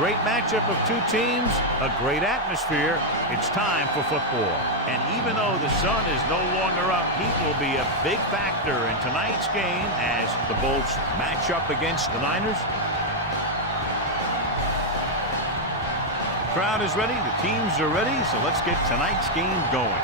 Great matchup of two teams, a great atmosphere. It's time for football. And even though the sun is no longer up, heat will be a big factor in tonight's game as the Bolts match up against the Niners. The crowd is ready, the teams are ready, so let's get tonight's game going.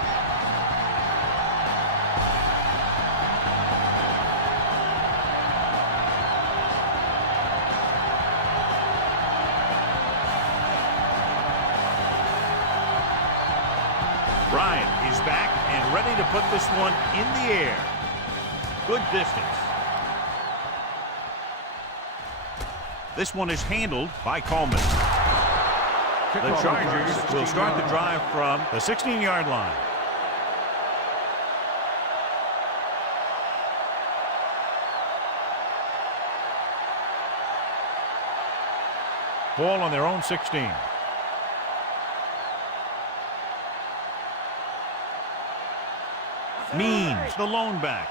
Bryant is back and ready to put this one in the air. Good distance. This one is handled by Coleman. The Chargers will start the drive from the 16-yard line. Ball on their own 16. Means the lone back.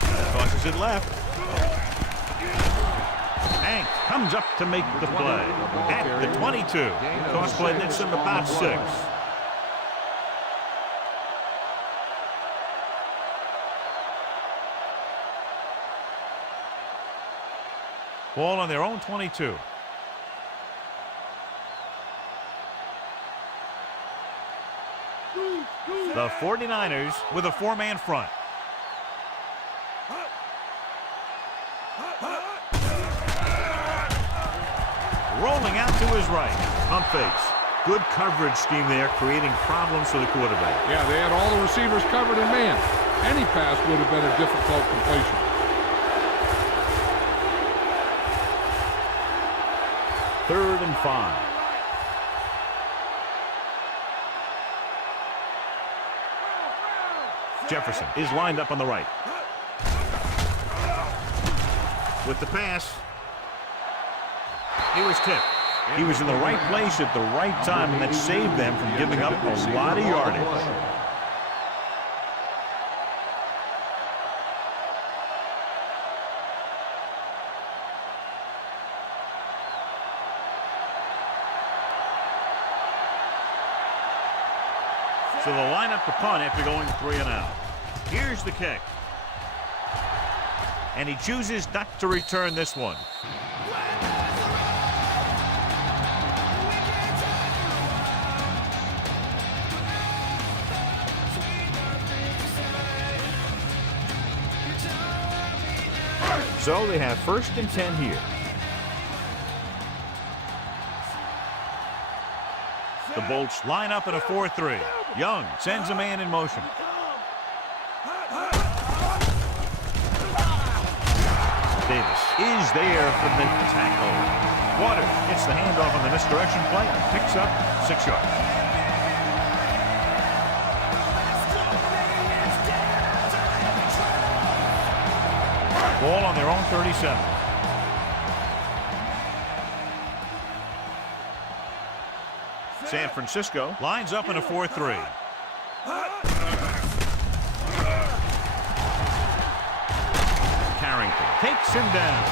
Tosses it left. Hank comes up to make the play. At the 22. Toss play nets him about 6. Ball on their own 22. The 49ers with a four-man front. Rolling out to his right. Pump fakes. Good coverage scheme there, creating problems for the quarterback. Yeah, they had all the receivers covered in man. Any pass would have been a difficult completion. Third and 5. Jefferson is lined up on the right. With the pass. He was tipped. He was in the right place at the right time, and that saved them from giving up a lot of yardage. So they'll line up the punt after going 3 and out. Here's the kick. And he chooses not to return this one. So they have 1st and 10 here. The Bolts line up in a 4-3. Young sends a man in motion. Davis is there for the tackle. Waters gets the handoff on the misdirection play and picks up 6 yards. Ball on their own 37. San Francisco lines up in a 4-3. Carrington takes him down.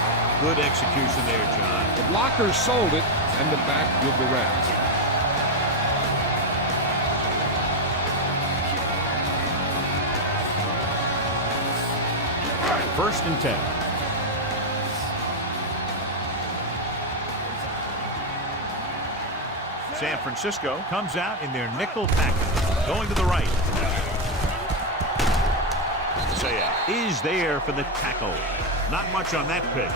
Good execution there, John. The blockers sold it, and the back did the rest. First and 10. San Francisco comes out in their nickel package, going to the right. Saya is there for the tackle. Not much on that pitch.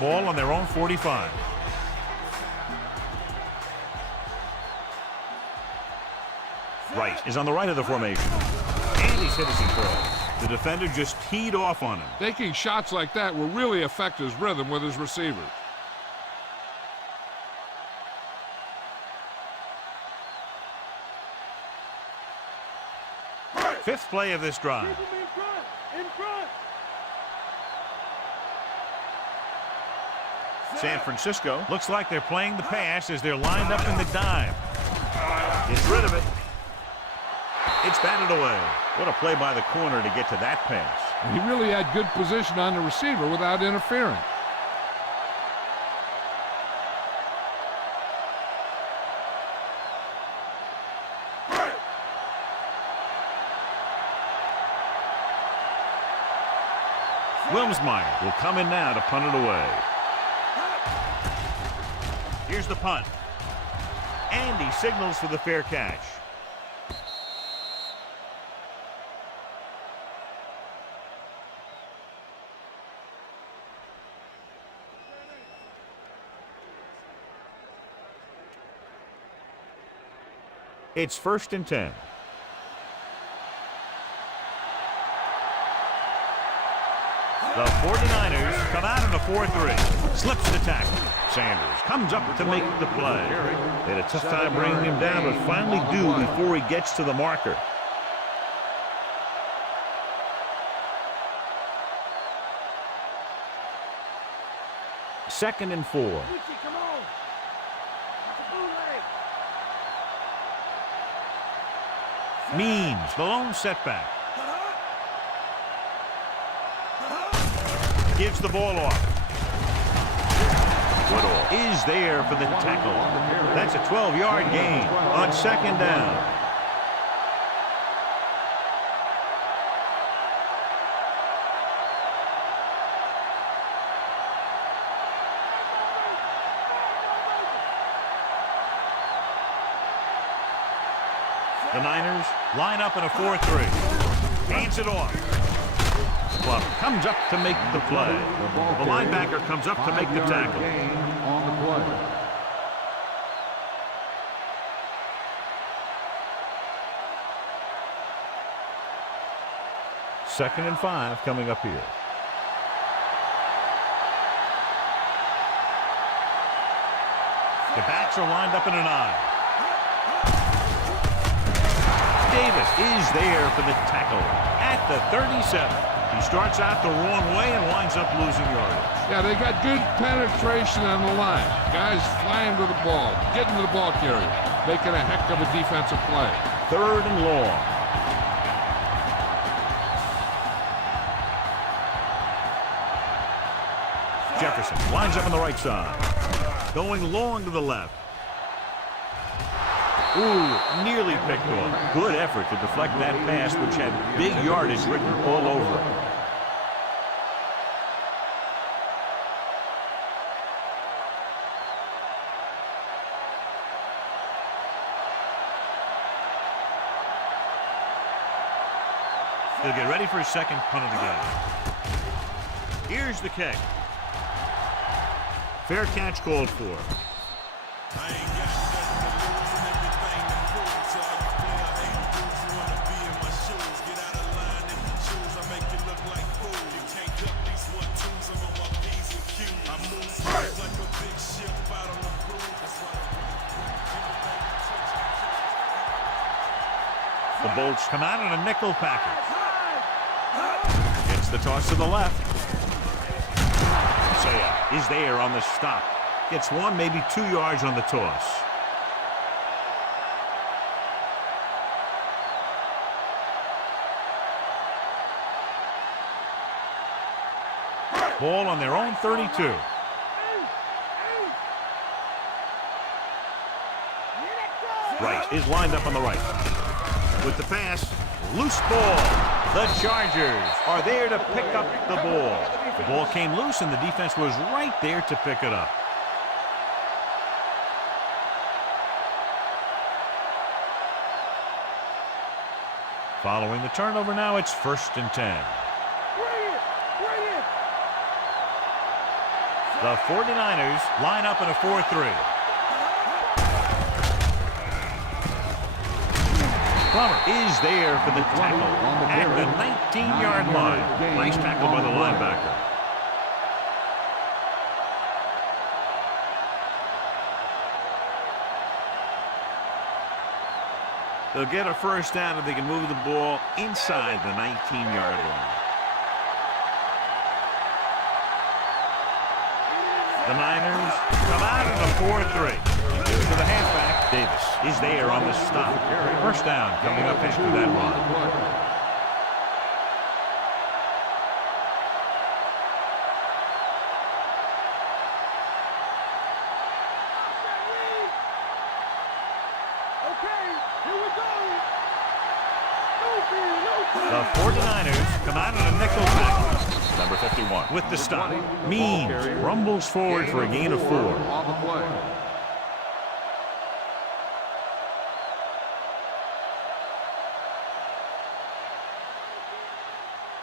Ball on their own 45. Wright is on the right of the formation. And he's hit as he throws. The defender just teed off on him. Taking shots like that will really affect his rhythm with his receivers. Fifth play of this drive. San Francisco looks like they're playing the pass as they're lined up in the dime. Gets rid of it. It's batted away. What a play by the corner to get to that pass. And he really had good position on the receiver without interfering. Wilmsmeyer will come in now to punt it away. Here's the punt. And he signals for the fair catch. It's 1st and 10. The 49ers come out in a 4-3. Slips the tackle. Sanders comes up to make the play. They had a tough time bringing him down, but finally do before he gets to the marker. Second and 4. Means the lone setback. Gives the ball off. Woodall is there for the tackle. That's a 12-yard gain on 2nd down. The Niners line up in a 4-3. Hands it off. Club comes up to make the play. The linebacker comes up to make the tackle. On the play. Second and 5 coming up here. The backs are lined up in an eye. Davis is there for the tackle at the 37. He starts out the wrong way and winds up losing yardage. Yeah, they got good penetration on the line. Guys flying to the ball, getting to the ball carrier, making a heck of a defensive play. 3rd and long. Jefferson lines up on the right side. Going long to the left. Ooh, nearly picked off. Good effort to deflect that pass, which had big yardage written all over it. He'll get ready for his second punt of the game. Here's the kick. Fair catch called for. The Bolts come out in a nickel package. Gets the toss to the left. Saya is there on the stop. Gets 1, maybe 2 yards on the toss. Ball on their own 32. Right is lined up on the right. With the pass, loose ball. The Chargers are there to pick up the ball. The ball came loose and the defense was right there to pick it up. Following the turnover now, it's 1st and 10. The 49ers line up in a 4-3. Plummer is there for the tackle at the 19-yard line. Nice tackle by the linebacker. They'll get a first down if they can move the ball inside the 19-yard line. The Niners come out in a 4-3. Give it to the halfback. Davis is there on the stop. First down coming up after that run. The 49ers come out on a nickel package. Number 51 with the stop. Means rumbles forward for a gain of 4.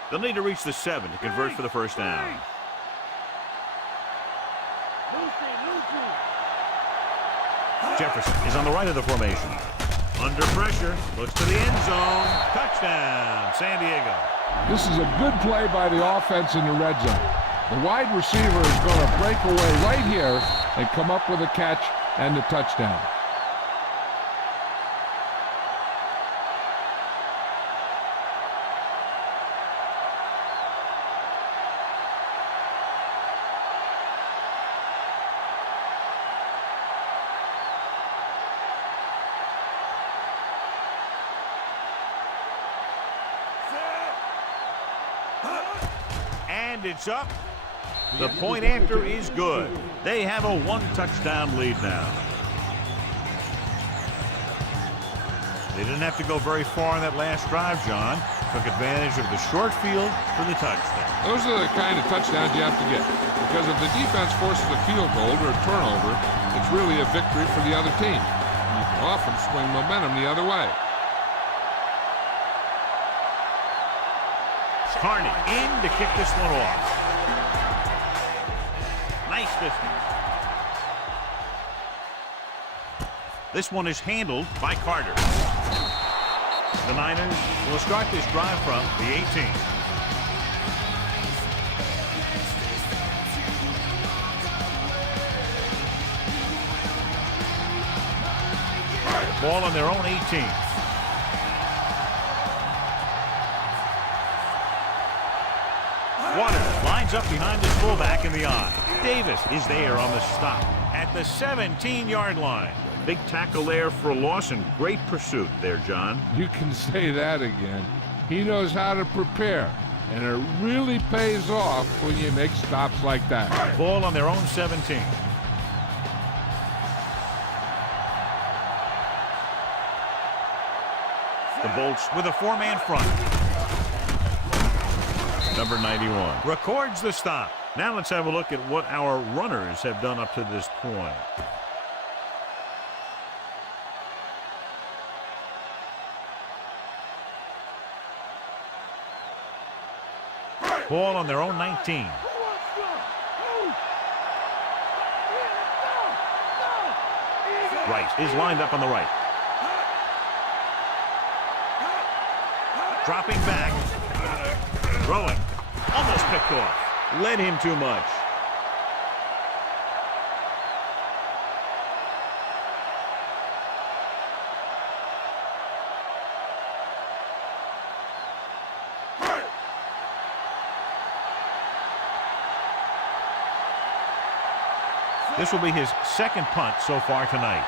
They'll need to reach the 7 to convert for the first down. Jefferson is on the right of the formation. Under pressure, looks to the end zone. Touchdown, San Diego. This is a good play by the offense in the red zone. The wide receiver is going to break away right here and come up with a catch and the touchdown. And it's up. The point after is good. They have a 1-touchdown lead now. They didn't have to go very far on that last drive, John. Took advantage of the short field for the touchdown. Those are the kind of touchdowns you have to get. Because if the defense forces a field goal or a turnover, it's really a victory for the other team. You can often swing momentum the other way. Carney in to kick this one off. Nice distance. This one is handled by Carter. The Niners will start this drive from the 18. Ball on their own 18. Waters lines up behind his fullback in the eye. Davis is there on the stop at the 17-yard line. Big tackle there for a loss and great pursuit there, John. You can say that again. He knows how to prepare, and it really pays off when you make stops like that. Ball on their own 17. The Bolts with a 4-man front. Number 91 records the stop. Now let's have a look at what our runners have done up to this point. Ball on their own 19. Rice is lined up on the right. Dropping back. Throwing. Almost picked off. Led him too much. This will be his second punt so far tonight.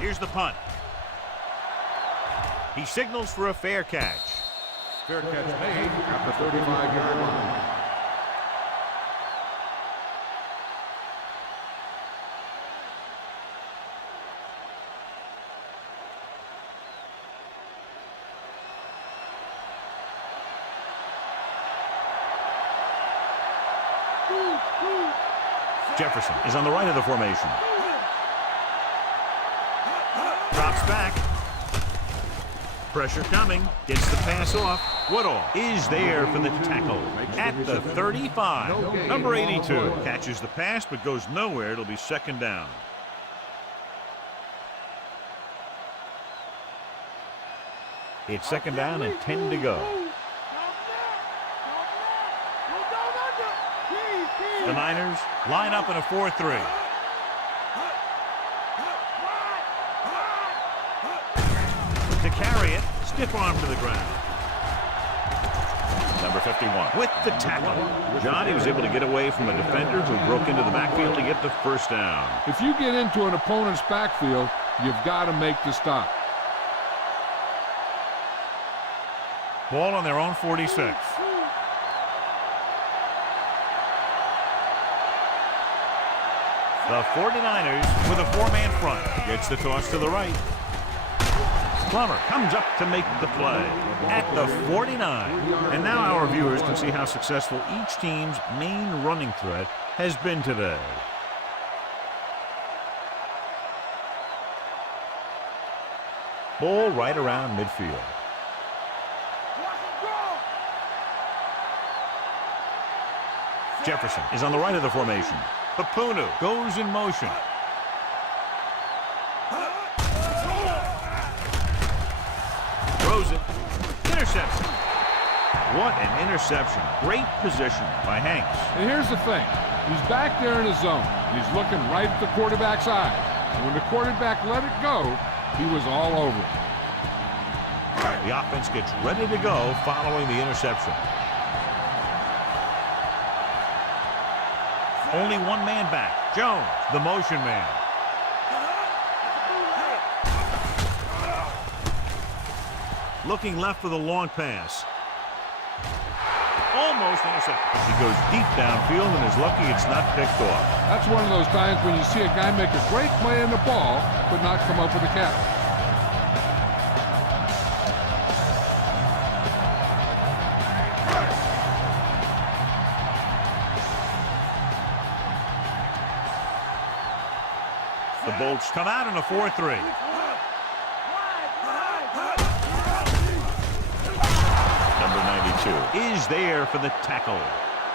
Here's the punt. He signals for a fair catch. Fair catch made at the 35-yard line. Jefferson is on the right of the formation. Drops back. Pressure coming. Gets the pass off. Woodall is there for the tackle at the 35. Number 82 catches the pass but goes nowhere. It'll be second down. It's second down and 10 to go. The Niners line up in a 4-3. To carry it, stiff arm to the ground. Number 51 with the tackle. John, he was able to get away from a defender who broke into the backfield to get the first down. If you get into an opponent's backfield, you've got to make the stop. Ball on their own 46. The 49ers with a four-man front. Gets the toss to the right. Plummer comes up to make the play at the 49. And now our viewers can see how successful each team's main running threat has been today. Ball right around midfield. Jefferson is on the right of the formation. Papunu goes in motion. Throws it. Interception. What an interception. Great position by Hanks. And here's the thing. He's back there in his zone. He's looking right at the quarterback's eye. And when the quarterback let it go, he was all over it. The offense gets ready to go following the interception. Only one man back. Jones, the motion man. Looking left for the long pass. Almost intercepted. He goes deep downfield and is lucky it's not picked off. That's one of those times when you see a guy make a great play in the ball, but not come up with a catch. The Bolts come out in a 4-3. Number 92 is there for the tackle.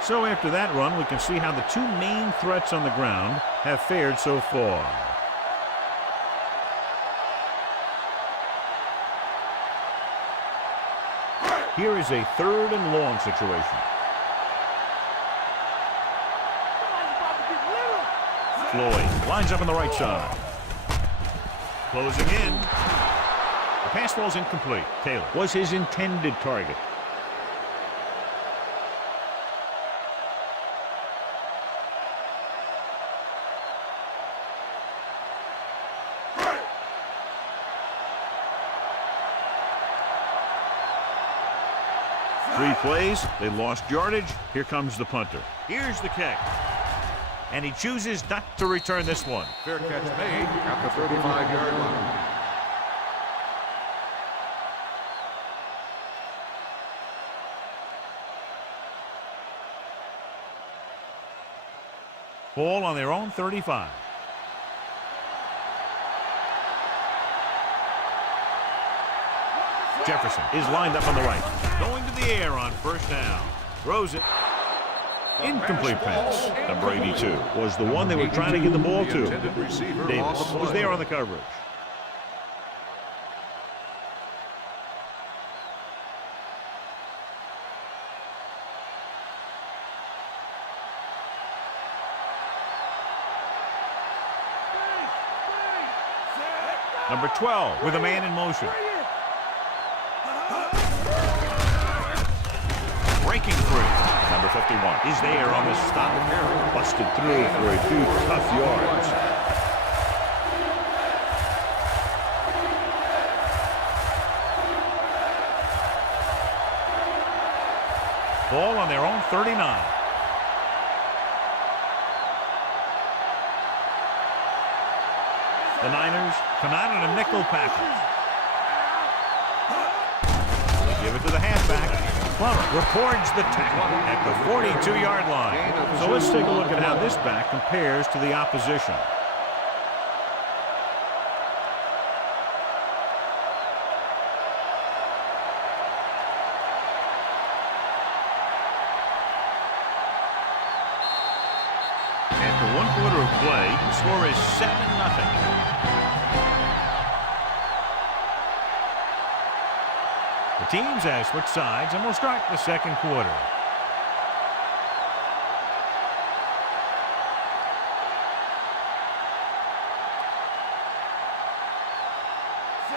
So after that run, we can see how the two main threats on the ground have fared so far. Here is a 3rd and long situation. Floyd lines up on the right side. Closing in. The pass falls incomplete. Taylor was his intended target. Three plays, they lost yardage. Here comes the punter. Here's the kick. And he chooses not to return this one. Fair catch made at the 35-yard line. Ball on their own 35. Jefferson is lined up on the right. Going to the air on first down. Throws it. Incomplete pass. Number 82 was the one they were trying to get the ball to. Davis was there on the coverage. Number 12 with a man in motion. Breaking free. Number 51 is there on the stop. Busted through for a few tough yards. Ball on their own 39. The Niners come out in a nickel package. They give it to the halfback. Plummer records the tackle at the 42-yard line. So let's take a look at how this back compares to the opposition. After 1 quarter of play, the score is 7-0. The teams have switched sides, and we'll start the second quarter.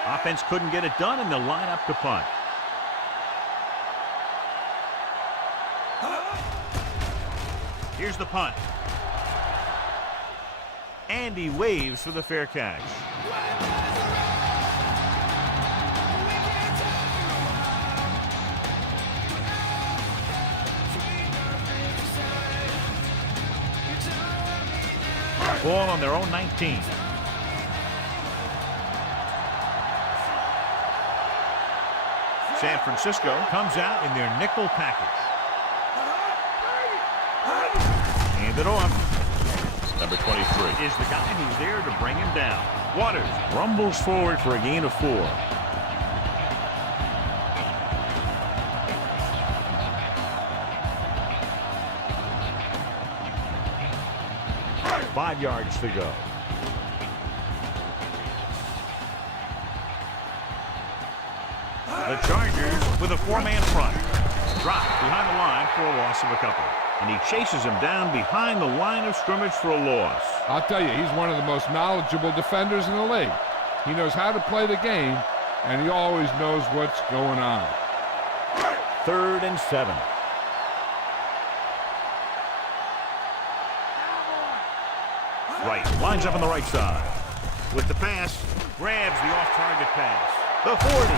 Offense couldn't get it done, and they'll line up to punt. Here's the punt. And he waves for the fair catch. Ball on their own 19. San Francisco comes out in their nickel package. Hand it off. Number 23 is the guy who's there to bring him down. Waters rumbles forward for a gain of 4. Five yards to go. The Chargers with a 4-man front. Dropped behind the line for a loss of a couple. And he chases him down behind the line of scrimmage for a loss. I'll tell you, he's one of the most knowledgeable defenders in the league. He knows how to play the game, and he always knows what's going on. 3rd and 7. Right, lines up on the right side. With the pass, grabs the off-target pass. The 40.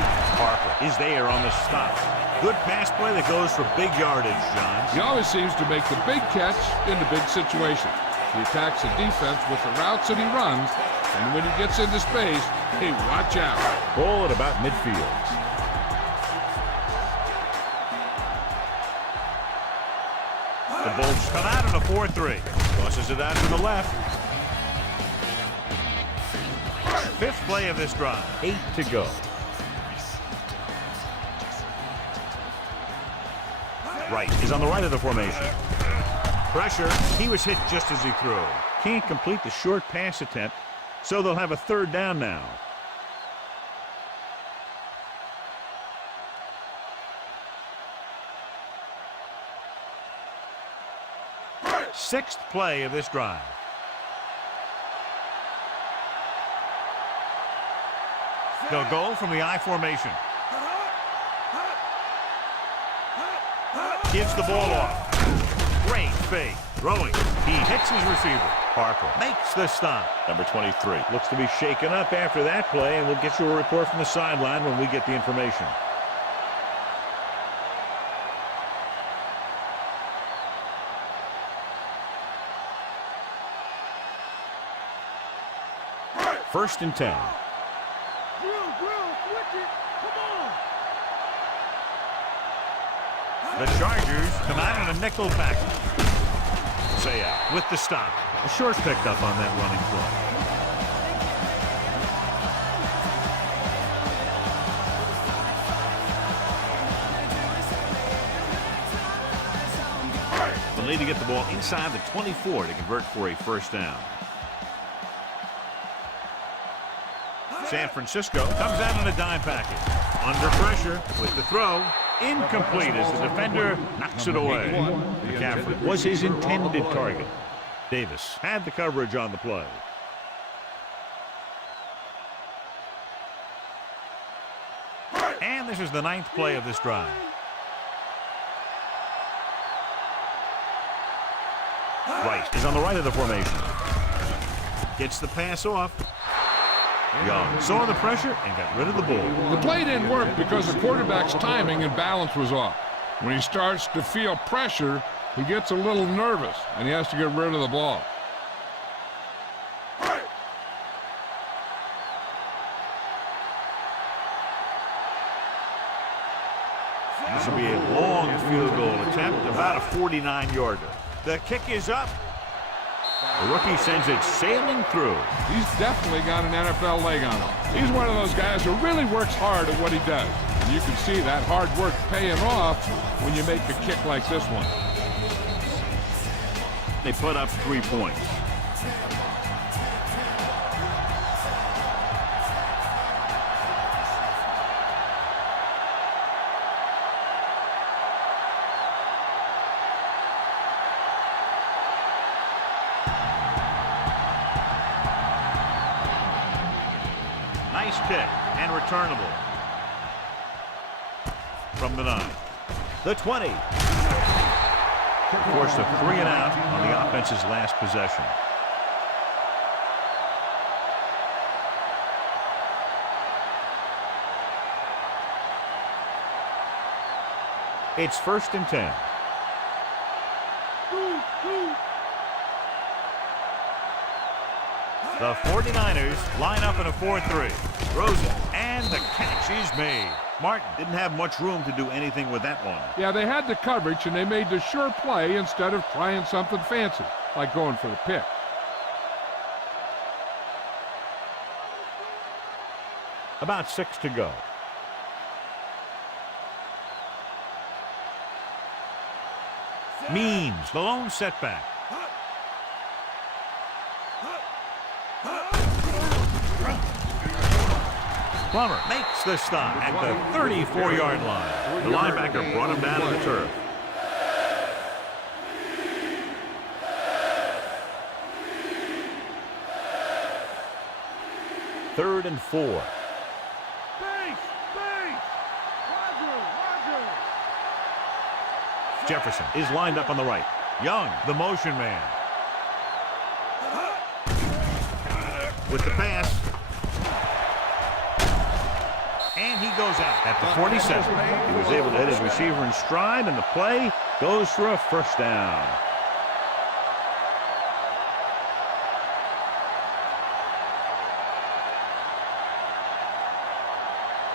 Parker is there on the stop. Good pass play that goes for big yardage, John. He always seems to make the big catch in the big situations. He attacks the defense with the routes that he runs, and when he gets into space, hey, watch out. Ball at about midfield. The Bolts come out in a 4-3. Tosses it out to the left. 5th play of this drive. 8 to go. Right is on the right of the formation. Pressure. He was hit just as he threw. Can't complete the short pass attempt, so they'll have a 3rd down now. Sixth play of this drive. They'll go from the I formation. Gives the ball off. Great fake. Throwing. He hits his receiver. Parker makes the stop. Number 23 looks to be shaken up after that play, and we'll get you a report from the sideline when we get the information. First and 10. The Chargers come out in a nickel package. Saya with the stop. A short picked up on that running play. They'll need to get the ball inside the 24 to convert for a 1st down. San Francisco comes out in a dime package. Under pressure with the throw. Incomplete as the defender knocks it away. McCaffrey was his intended target. Davis had the coverage on the play. And this is the 9th play of this drive. Right is on the right of the formation. Gets the pass off. Young saw the pressure and got rid of the ball. The play didn't work because the quarterback's timing and balance was off. When he starts to feel pressure, he gets a little nervous, and he has to get rid of the ball. This will be a long field goal attempt, about a 49-yarder. The kick is up. The rookie sends it sailing through. He's definitely got an NFL leg on him. He's one of those guys who really works hard at what he does. And you can see that hard work paying off when you make a kick like this one. They put up 3 points. Nice kick and returnable from the 9. The 20. Force a 3 and out on the offense's last possession. It's 1st and 10. The 49ers line up in a 4-3. Throws it, and the catch is made. Martin didn't have much room to do anything with that one. Yeah, they had the coverage, and they made the sure play instead of trying something fancy, like going for the pick. About 6 to go. Means the lone setback. Plummer makes the stop at the 34-yard line. The linebacker brought him down to the turf. Third and 4. Jefferson is lined up on the right. Young, the motion man. With the pass. And he goes out at the 47. He was able to hit his receiver in stride, and the play goes for a 1st down.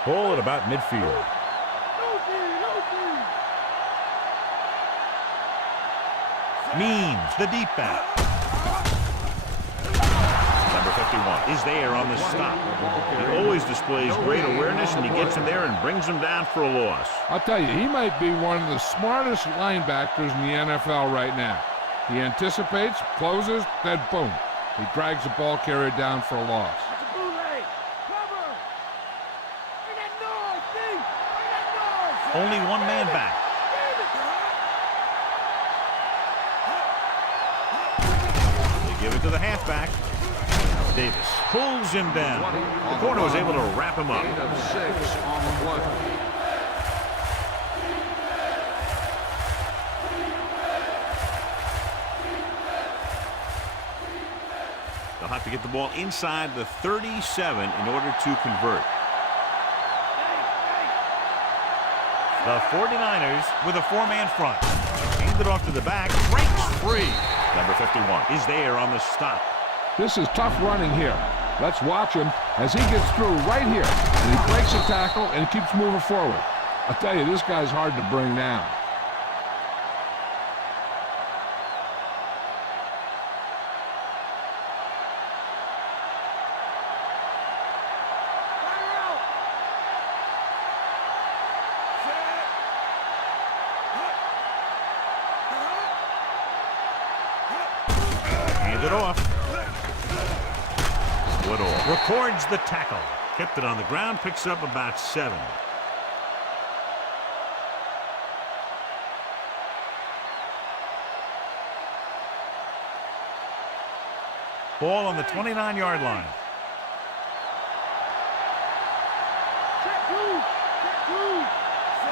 Ball at about midfield. Means the deep back. Number 51 is there on the stop. He always displays great awareness, and he gets in there and brings him down for a loss. I'll tell you, he might be one of the smartest linebackers in the NFL right now. He anticipates, closes, then boom. He drags the ball carrier down for a loss. Only one man back. They give it to the halfback. Davis pulls him down. The corner was able to wrap him up. 8 of 6 on the play. They'll have to get the ball inside the 37 in order to convert. The 49ers with a 4-man front. Hand it off to the back. Breaks free. Number 51 is there on the stop. This is tough running here. Let's watch him as he gets through right here. And he breaks a tackle and keeps moving forward. I'll tell you, this guy's hard to bring down. Hand it off. Woodall records the tackle. Kept it on the ground, picks up about 7. Ball on the 29-yard line.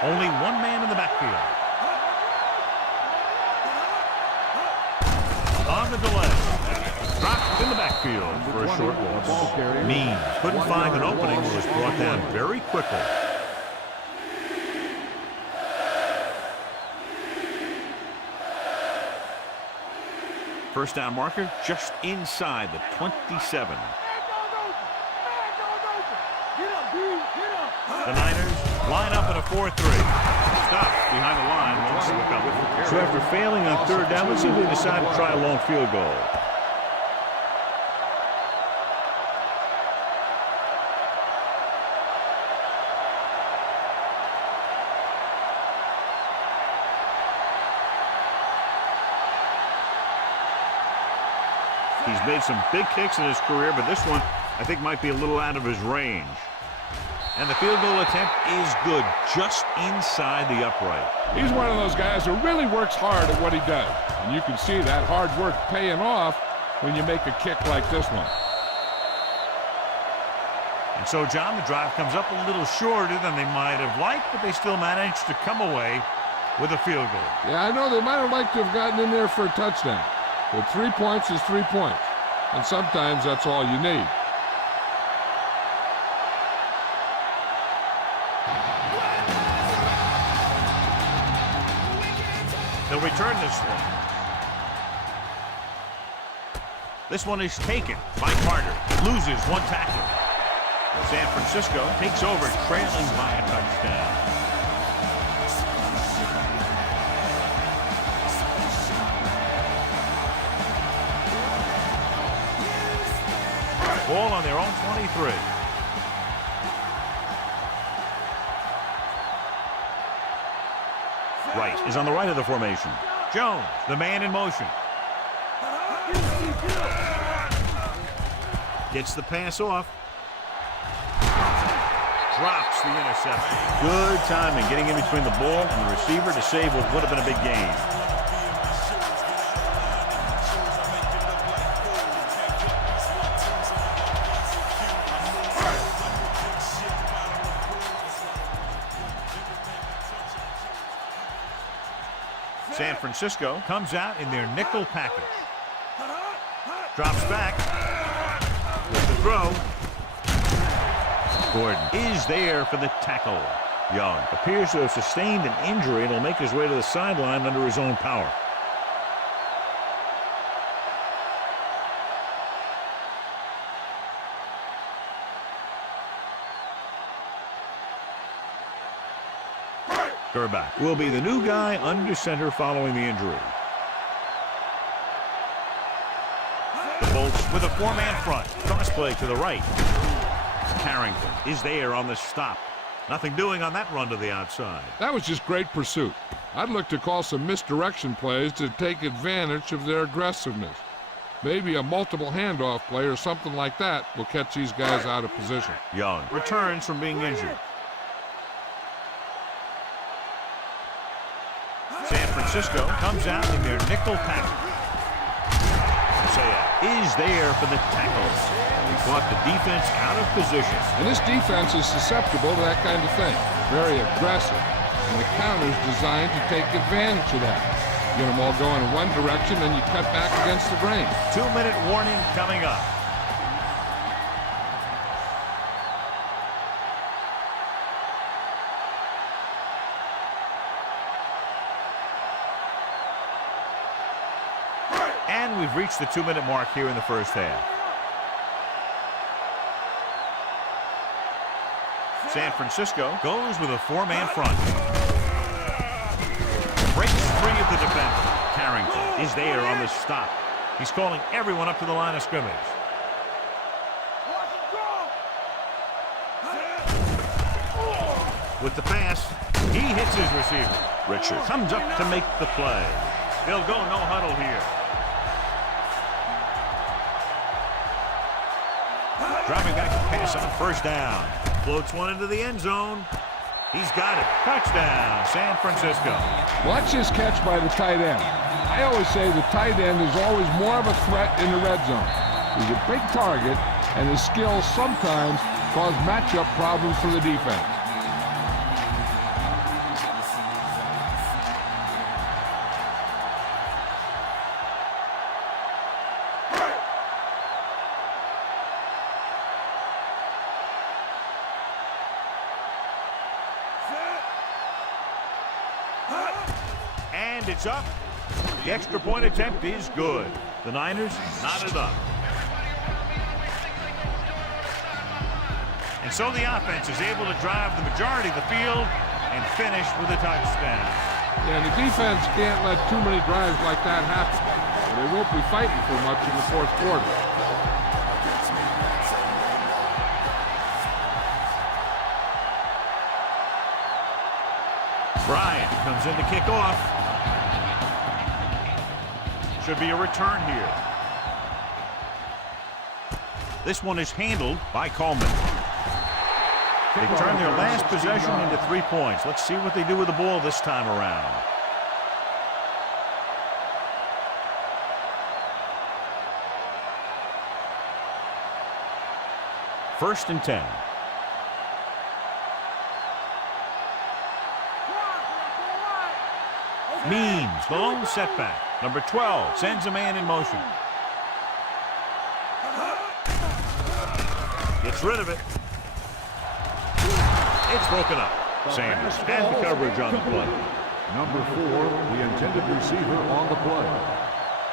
Only one man in the backfield. On the delay. Dropped in the backfield for a short loss. Means couldn't find an opening and was brought down very quickly. First down marker just inside the 27. The Niners line up in a 4-3. Stop behind the line. Won't look up. So after failing on third down, let's see if they decide to try a long field goal. He's made some big kicks in his career, but this one I think might be a little out of his range. And the field goal attempt is good, just inside the upright. He's one of those guys who really works hard at what he does. And you can see that hard work paying off when you make a kick like this one. And so, John, the drive comes up a little shorter than they might have liked, but they still managed to come away with a field goal. Yeah, I know they might have liked to have gotten in there for a touchdown, but 3 points is 3 points, and sometimes that's all you need. They'll return this one. This one is taken by Carter. Loses one tackle. San Francisco takes over, trailing by a touchdown. Ball on their own 23. Wright is on the right of the formation. Jones, the man in motion. Gets the pass off. Drops the interception. Good timing, getting in between the ball and the receiver to save what would have been a big gain. San Francisco comes out in their nickel package. Drops back. With the throw. Gordon is there for the tackle. Young appears to have sustained an injury and will make his way to the sideline under his own power. Gerback will be the new guy under center following the injury. The Bolts with a four-man front. Cross play to the right. Carrington is there on the stop. Nothing doing on that run to the outside. That was just great pursuit. I'd look to call some misdirection plays to take advantage of their aggressiveness. Maybe a multiple handoff play or something like that will catch these guys out of position. Young returns from being injured. San Francisco comes out in their nickel package. Isaiah is there for the tackles. He brought the defense out of position. And this defense is susceptible to that kind of thing. Very aggressive. And the counter's designed to take advantage of that. Get them all going in one direction, then you cut back against the grain. 2-minute warning coming up. And we've reached the 2-minute mark here in the first half. San Francisco goes with a four-man front. Breaks free of the defender. Carrington is there on the stop. He's calling everyone up to the line of scrimmage. With the pass, he hits his receiver. Richard comes up to make the play. They'll go no huddle here. Dropping back to pass on first down. Floats one into the end zone. He's got it. Touchdown, San Francisco. Watch this catch by the tight end. I always say the tight end is always more of a threat in the red zone. He's a big target, and his skills sometimes cause matchup problems for the defense. And it's up. The extra point attempt is good. The Niners knotted up. And so the offense is able to drive the majority of the field and finish with a touchdown. Yeah, the defense can't let too many drives like that happen. They won't be fighting for much in the fourth quarter. Bryant comes in to kick off. Should be a return here. This one is handled by Coleman. They turn their last possession into 3 points. Let's see what they do with the ball this time around. First and 10. Means the lone setback. Number 12 sends a man in motion. Gets rid of it. It's broken up. Sanders and the coverage on the play. Number 4, the intended receiver on the play.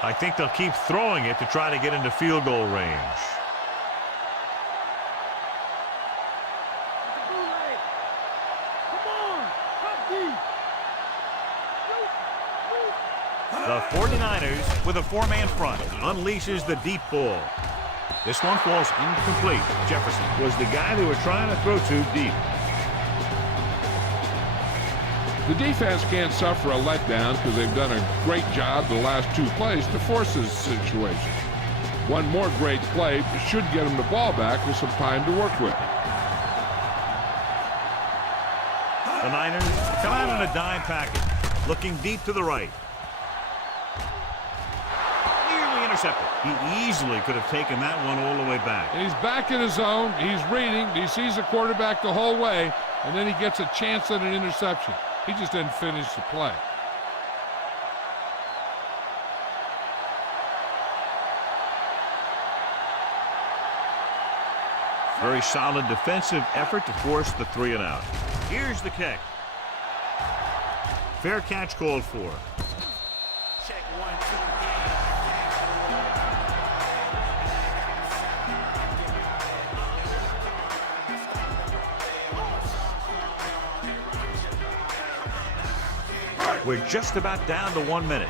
I think they'll keep throwing it to try to get into field goal range. The 49ers with a 4-man front unleashes the deep ball. This one falls incomplete. Jefferson was the guy they were trying to throw to deep. The defense can't suffer a letdown because they've done a great job the last 2 plays to force this situation. One more great play should get them the ball back with some time to work with. The Niners come out in a dime package, looking deep to the right. Nearly intercepted. He easily could have taken that one all the way back. And he's back in his zone. He's reading. He sees the quarterback the whole way, and then he gets a chance at an interception. He just didn't finish the play. Very solid defensive effort to force the 3 and out. Here's the kick. Fair catch called for. Check 1, 2. We're just about down to 1 minute.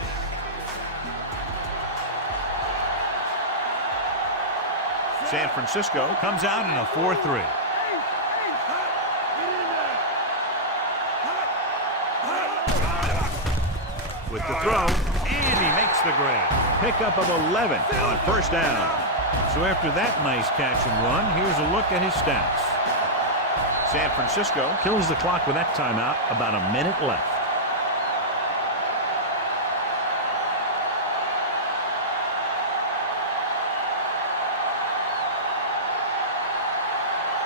San Francisco comes out in a 4-3. With the throw, and he makes the grab. Pickup of 11 on first down. So after that nice catch and run, here's a look at his stats. San Francisco kills the clock with that timeout, about a minute left.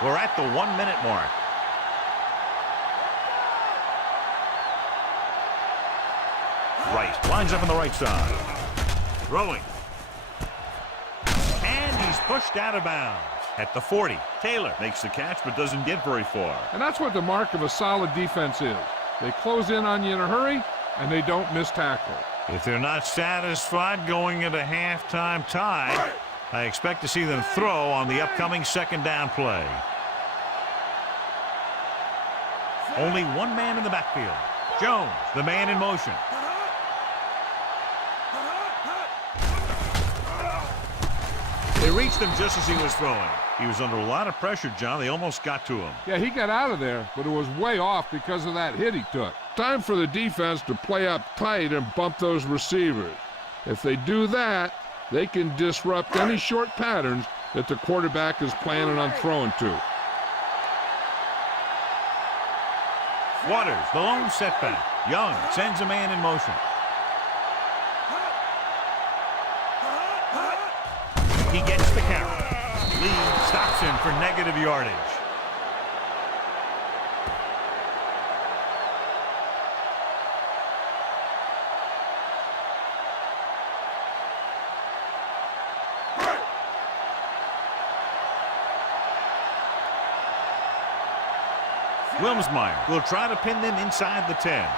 We're at the 1 minute mark. Right, lines up on the right side. Throwing. And he's pushed out of bounds. At the 40, Taylor makes the catch but doesn't get very far. And that's what the mark of a solid defense is. They close in on you in a hurry, and they don't miss tackle. If they're not satisfied going into halftime tie, I expect to see them throw on the upcoming second down play. Only one man in the backfield. Jones, the man in motion. They reached him just as he was throwing. He was under a lot of pressure, John. They almost got to him. Yeah, he got out of there, but it was way off because of that hit he took. Time for the defense to play up tight and bump those receivers. If they do that, they can disrupt any short patterns that the quarterback is planning on throwing to. Waters, the lone setback. Young sends a man in motion. He gets the carry. Lee stops him for negative yardage. Wilmsmeyer will try to pin them inside the 10.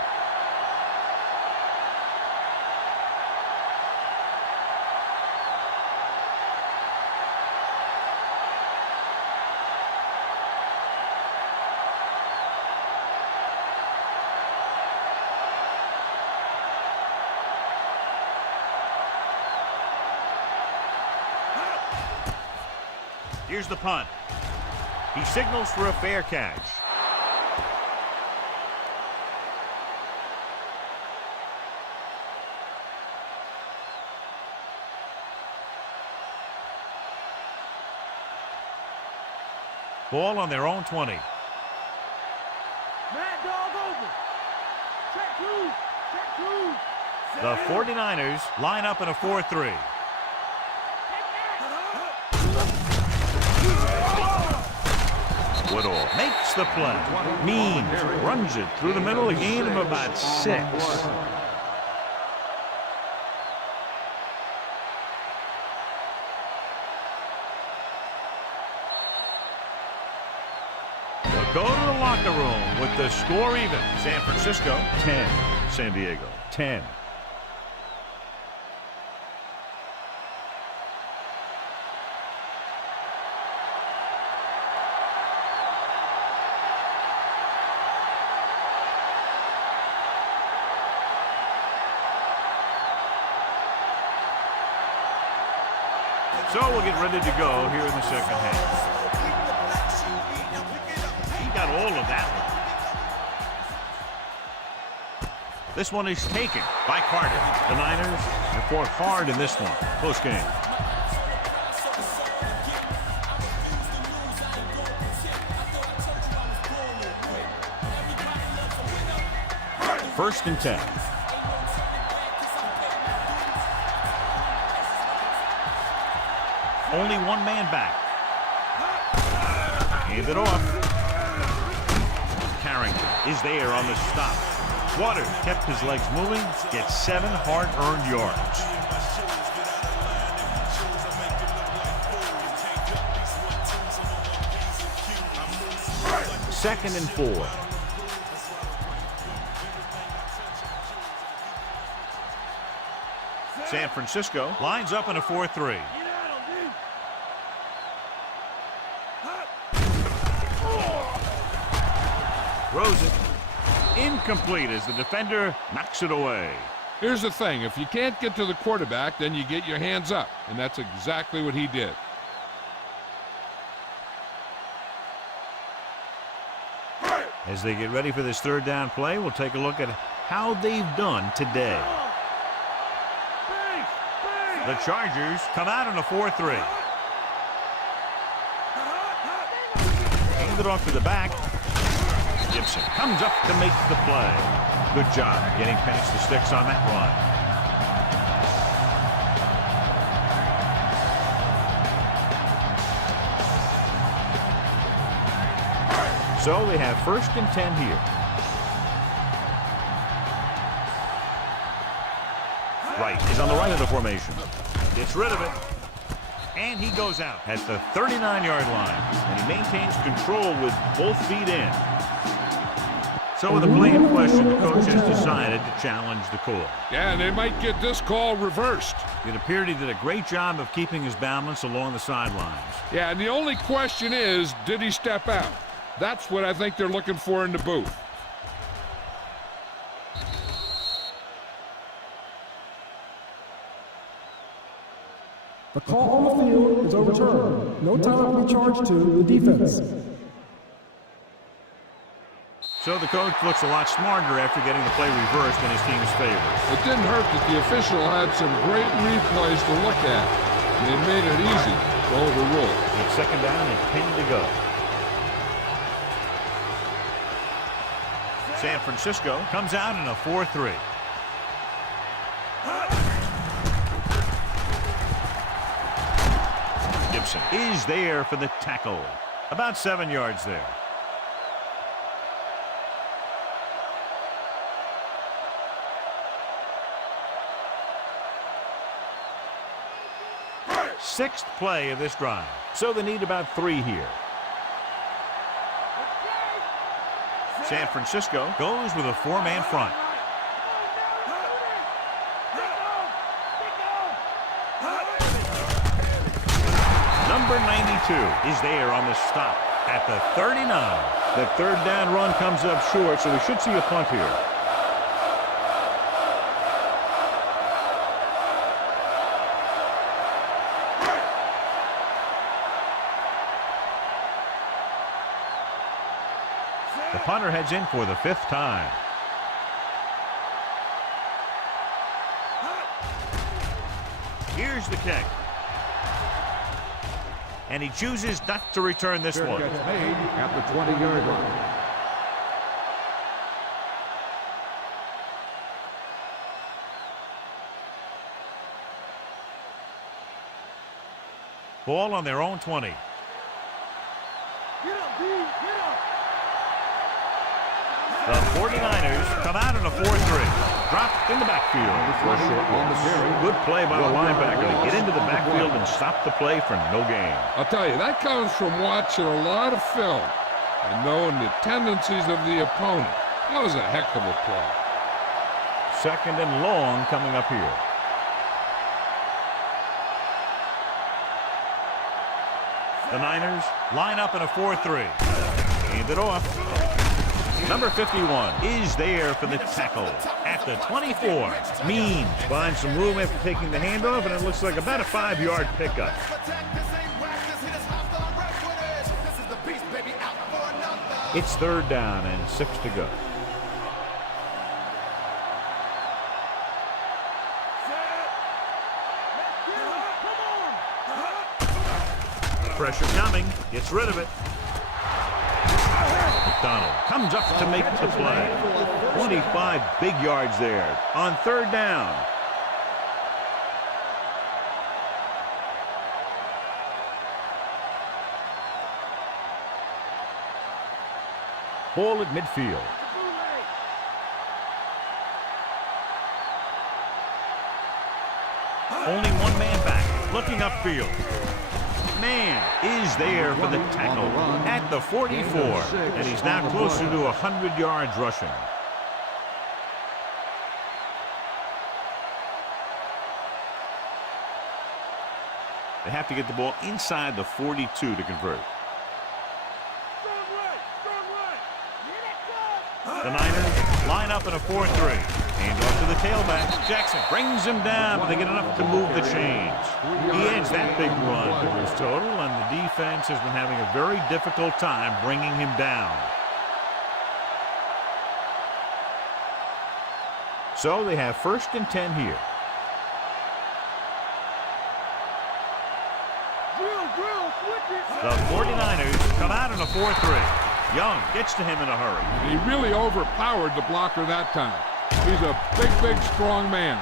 Here's the punt. He signals for a fair catch. Ball on their own 20. Mad dog over. Check two. Check two. The 49ers line up in a 4-3. Woodall makes the play. Means runs it through the middle, a gain of about 6. go to the locker room with the score even. San Francisco 10, San Diego 10. So we'll get ready to go here in the second half. He got all of that one. This one is taken by Carter. The Niners have fought hard in this one. Close game. First and 10. Only one man back. Hand it off. Carrington is there on the stop. Waters kept his legs moving, gets 7 hard-earned yards. Second and 4. San Francisco lines up in a 4-3. Throws it. Incomplete as the defender knocks it away. Here's the thing. If you can't get to the quarterback, then you get your hands up. And that's exactly what he did. As they get ready for this third down play, we'll take a look at how they've done today. The Chargers come out in a 4-3. Hand it off to the back. Gibson comes up to make the play. Good job getting past the sticks on that run. So they have first and 10 here. Wright is on the right of the formation. Gets rid of it. And he goes out at the 39-yard line. And he maintains control with both feet in. So with the play in question, the coach has decided to challenge the call. Yeah, they might get this call reversed. It appeared he did a great job of keeping his balance along the sidelines. Yeah, and the only question is, did he step out? That's what I think they're looking for in the booth. The call on the field is overturned. No time will be charged to the defense. So the coach looks a lot smarter after getting the play reversed in his team's favor. It didn't hurt that the official had some great replays to look at. And it made it easy to overrule. It's second down and 10 to go. San Francisco comes out in a 4-3. Gibson is there for the tackle. About 7 yards there. Sixth play of this drive. So they need about 3 here. San Francisco goes with a 4-man front. Number 92 is there on the stop at the 39. The third down run comes up short, so we should see a punt here. The punter heads in for the 5th time. Here's the kick. And he chooses not to return this one. Gets made at the 20-yard line. Ball on their own 20. Get up, D. Get up. The 49ers come out in a 4-3. Dropped in the backfield for a short loss. Good play by the linebacker to get into the backfield and stop the play for no gain. I'll tell you, that comes from watching a lot of film. and knowing the tendencies of the opponent. That was a heck of a play. 2nd and long coming up here. The Niners line up in a 4-3. Hand it off. Number 51 is there for the tackle at the 24. Means finds some room after taking the handoff, and it looks like about a 5-yard pickup. It's 3rd down and 6 to go. Pressure coming, gets rid of it. McDonald comes up to make the play. 25 big yards there on 3rd down. Ball at midfield. Only one man back, looking upfield. Man is there for the tackle at the 44, and he's now closer to 100 yards rushing. They have to get the ball inside the 42 to convert. The Niners line up in a 4-3. Hand off to the tailback. Jackson brings him down, but they get enough to move the chains. He adds that big run to his total, and the defense has been having a very difficult time bringing him down. So they have 1st and 10 here. The 49ers come out in a 4-3. Young gets to him in a hurry. He really overpowered the blocker that time. He's a big, big, strong man.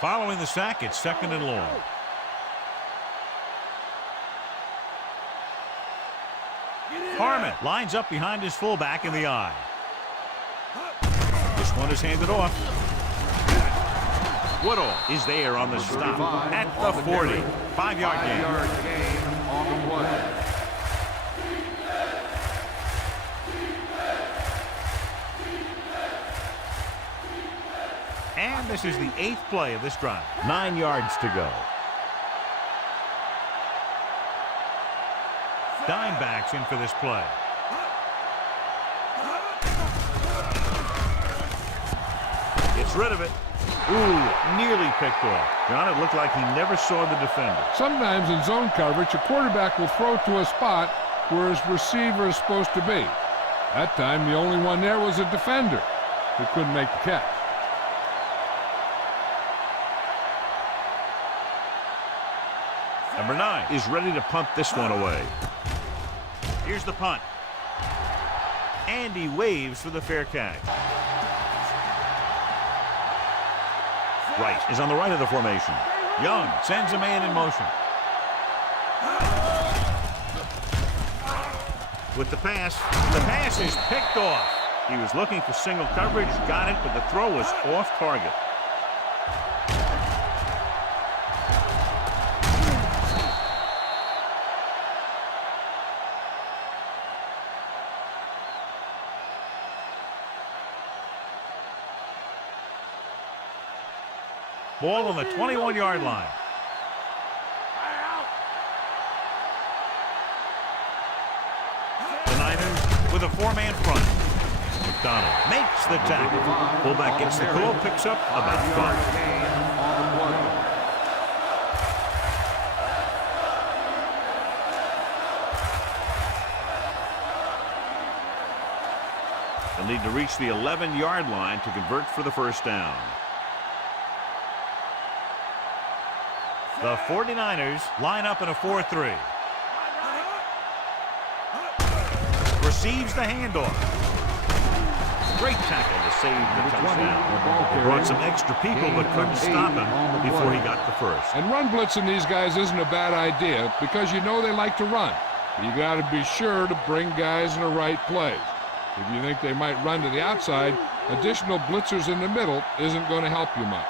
Following the sack, it's 2nd and long. Harmon lines up behind his fullback in the eye. This one is handed off. Woodall is there on the stop at the 40. 5-yard gain. On the play. And this is the 8th play of this drive. 9 yards to go. Dimebacks in for this play. Gets rid of it. Ooh, nearly picked off. John, it looked like he never saw the defender. Sometimes in zone coverage, a quarterback will throw to a spot where his receiver is supposed to be. That time, the only one there was a defender who couldn't make the catch. Number 9 is ready to punt this one away. Here's the punt. And he waves for the fair catch. Wright is on the right of the formation. Young sends a man in motion. With the pass is picked off. He was looking for single coverage, got it, but the throw was off target. Ball on the 21-yard line. The Niners with a 4-man front. McDonald makes the tackle. Fullback gets the call, picks up about 5. They'll need to reach the 11-yard line to convert for the 1st down. The 49ers line up in a 4-3. Receives the handoff. Great tackle to save the touchdown. Brought some extra people but couldn't stop him before he got the first. And run blitzing these guys isn't a bad idea because you know they like to run. You got to be sure to bring guys in the right place. If you think they might run to the outside, additional blitzers in the middle isn't going to help you much.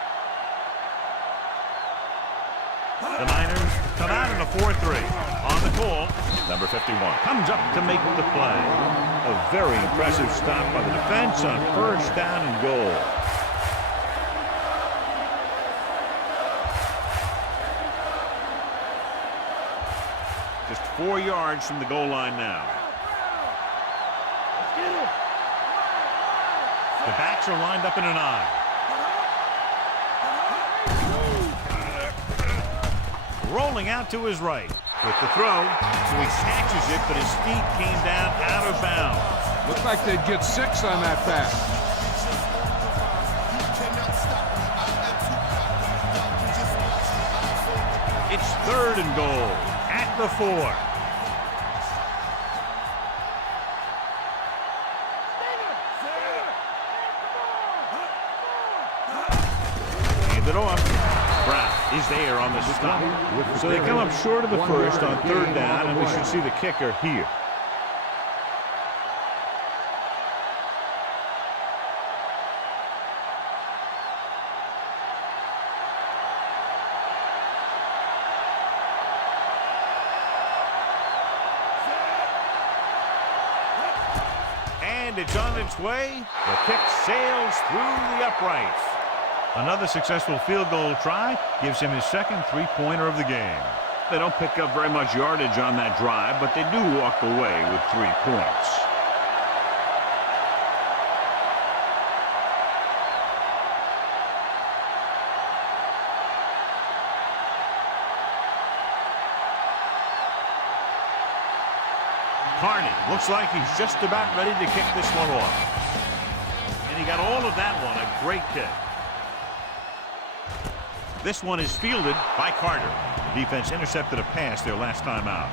The Niners come out in a 4-3. On the call, number 51 comes up to make the play. A very impressive stop by the defense on first down and goal. Just 4 yards from the goal line now. The backs are lined up in an eye. Rolling out to his right with the throw, so he catches it, but his feet came down out of bounds. Looks like they'd get 6 on that pass. It's 3rd and goal at the 4. Hand it off. Brown is there on the stop. So they come up short of the first on 3rd down, and we should see the kicker here. And it's on its way. The kick sails through the uprights. Another successful field goal try gives him his second 3-pointer of the game. They don't pick up very much yardage on that drive, but they do walk away with 3 points. Carney looks like he's just about ready to kick this one off. And he got all of that one, a great kick. This one is fielded by Carter. Defense intercepted a pass their last time out.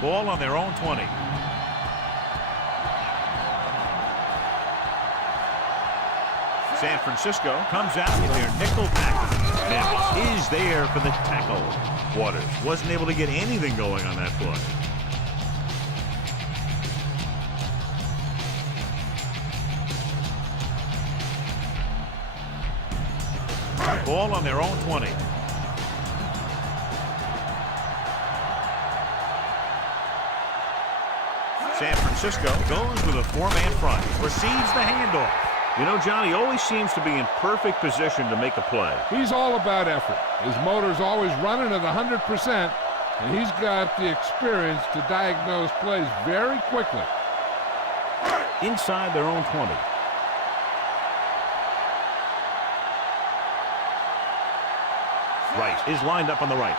Ball on their own 20. San Francisco comes out in their nickel tackle. Memphis is there for the tackle. Waters wasn't able to get anything going on that play. Ball on their own 20. San Francisco goes with a 4-man front. Receives the handoff. You know, John, he always seems to be in perfect position to make a play. He's all about effort. His motor's always running at 100%, and he's got the experience to diagnose plays very quickly. Inside their own 20. Rice is lined up on the right.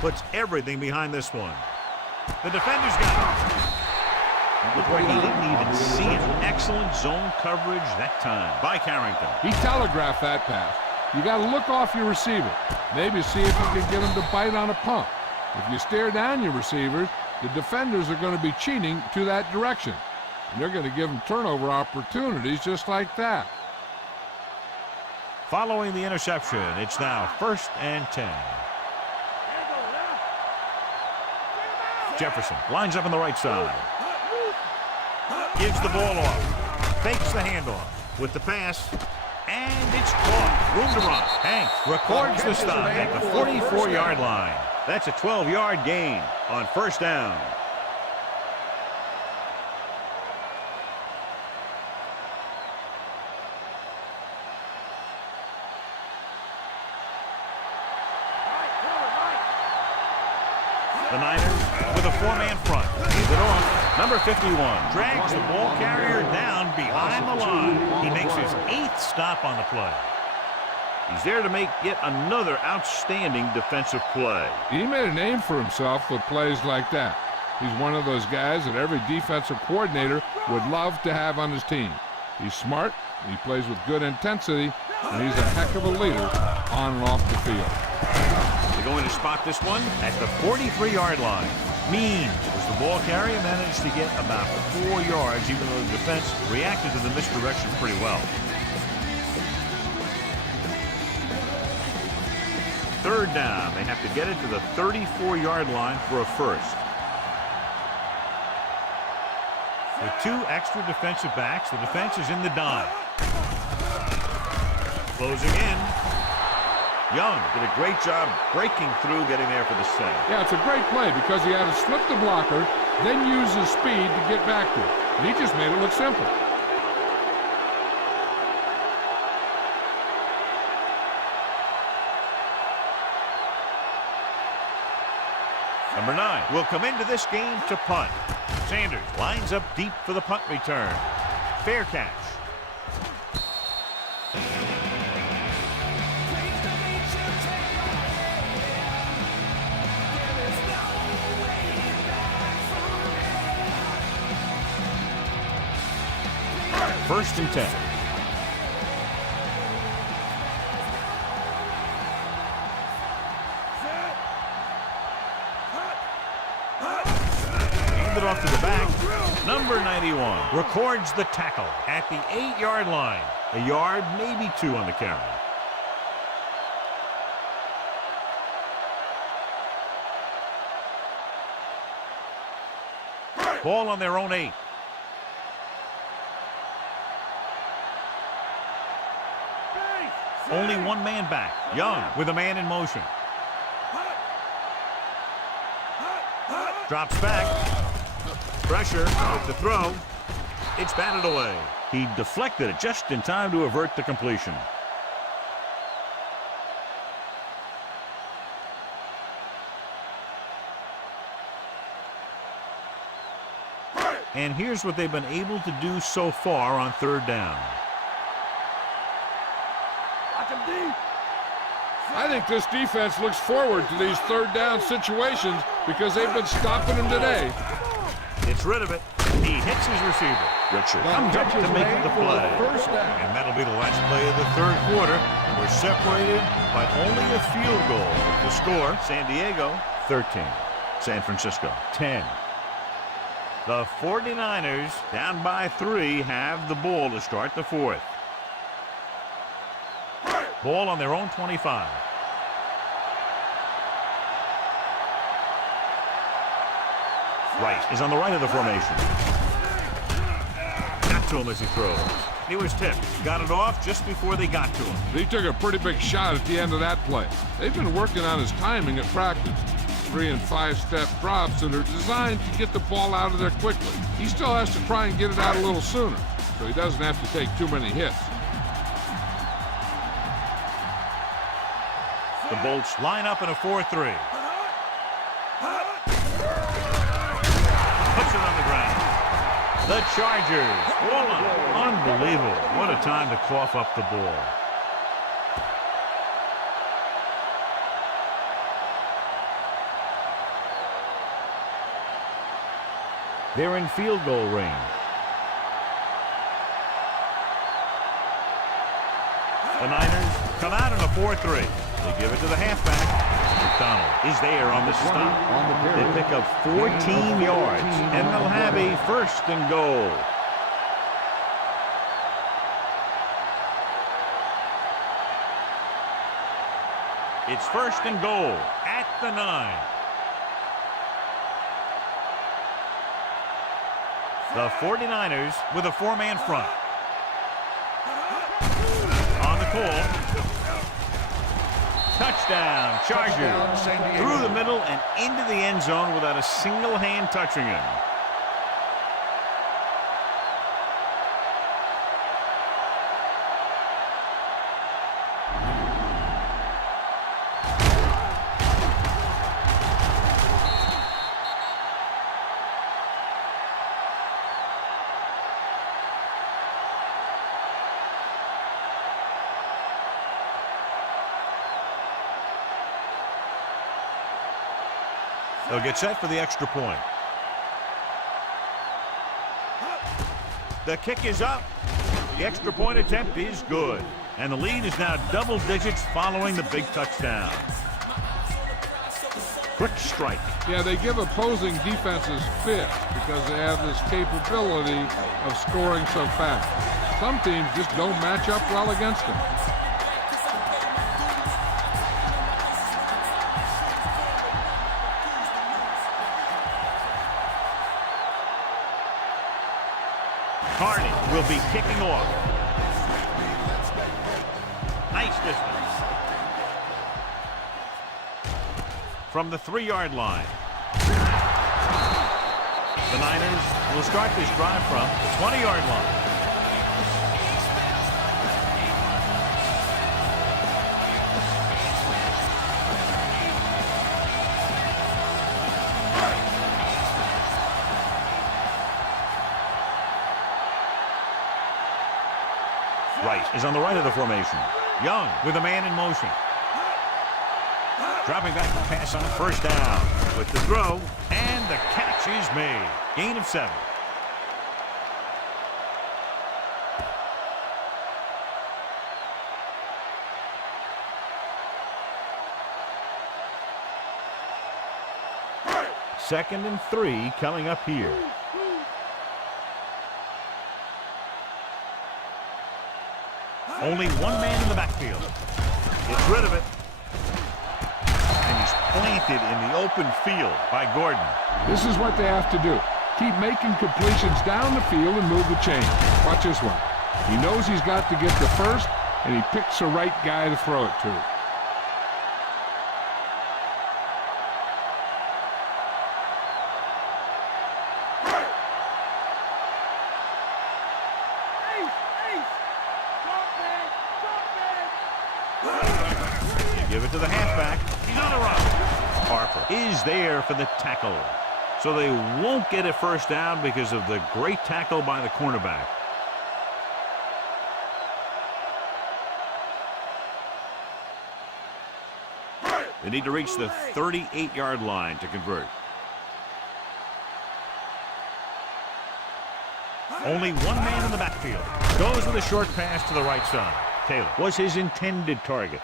Puts everything behind this one. The defender's got it. Looked like he didn't even see it. Excellent zone coverage that time by Carrington. He telegraphed that pass. You got to look off your receiver. Maybe see if you can get him to bite on a pump. If you stare down your receivers, the defenders are going to be cheating to that direction. And they're going to give them turnover opportunities just like that. Following the interception, it's now 1st and 10. Jefferson lines up on the right side. Gives the ball off. Fakes the handoff with the pass. And it's caught. Room to run. Hank records the stop at the 44-yard line. That's a 12-yard gain on 1st down. The Niners with a 4-man front. Leave it on. Number 51 drags the ball carrier down behind the line. He makes his 8th stop on the play. He's there to make yet another outstanding defensive play. He made a name for himself with plays like that. He's one of those guys that every defensive coordinator would love to have on his team. He's smart, he plays with good intensity, and he's a heck of a leader on and off the field. They're going to spot this one at the 43-yard line. Mean was the ball carrier, managed to get about 4 yards, even though the defense reacted to the misdirection pretty well. third down. They have to get it to the 34-yard line for a first. With 2 extra defensive backs, the defense is in the dime. Closing in. Young did a great job breaking through, getting there for the save. Yeah, it's a great play because he had to slip the blocker, then use his speed to get back to it. And he just made it look simple. Number 9 will come into this game to punt. Sanders lines up deep for the punt return. Fair catch. First and 10. Hand it off to the back. Number 91 records the tackle at the 8-yard line. A yard, maybe 2 on the carry. Ball on their own 8. Only 1 man back. Young with a man in motion. Drops back. Pressure with the throw. It's batted away. He deflected it just in time to avert the completion. And here's what they've been able to do so far on third down. I think this defense looks forward to these third down situations because they've been stopping them today. Gets rid of it. He hits his receiver. Richard comes up to make the play. And that'll be the last play of the third quarter. We're separated by only a field goal. The score, San Diego 13, San Francisco 10. The 49ers, down by 3, have the ball to start the fourth. Ball on their own 25. Rice is on the right of the formation. Got to him as he throws. He was tipped. Got it off just before they got to him. He took a pretty big shot at the end of that play. They've been working on his timing at practice. 3- and 5-step drops that are designed to get the ball out of there quickly. He still has to try and get it out a little sooner, so he doesn't have to take too many hits. The Bolts line up in a 4-3. Puts it on the ground. The Chargers. Unbelievable. What a time to cough up the ball. They're in field goal range. The Niners come out in a 4-3. They give it to the halfback. McDonald is there on the stop. They pick up 14 yards, and they'll have a first and goal. It's first and goal at the 9. The 49ers with a 4-man front. On the call. Touchdown, Chargers. Through the middle and into the end zone without a single hand touching him. They'll get set for the extra point. The kick is up. The extra point attempt is good. And the lead is now double digits following the big touchdown. Quick strike. Yeah, they give opposing defenses fits because they have this capability of scoring so fast. Some teams just don't match up well against them. Carney will be kicking off. Nice distance. From the 3-yard line. The Niners will start this drive from the 20-yard line. Rice is on the right of the formation. Young with a man in motion. Dropping back to pass on first down. With the throw, and the catch is made. Gain of 7. Second and 3 coming up here. Only one man in the backfield. Gets rid of it. And he's planted in the open field by Gordon. This is what they have to do. Keep making completions down the field and move the chain. Watch this one. He knows he's got to get the first, and he picks the right guy to throw it to. Give it to the halfback. He's on the run. Harper is there for the tackle. So they won't get a first down because of the great tackle by the cornerback. They need to reach the 38-yard line to convert. Only one man in the backfield. Goes with a short pass to the right side. Taylor was his intended target.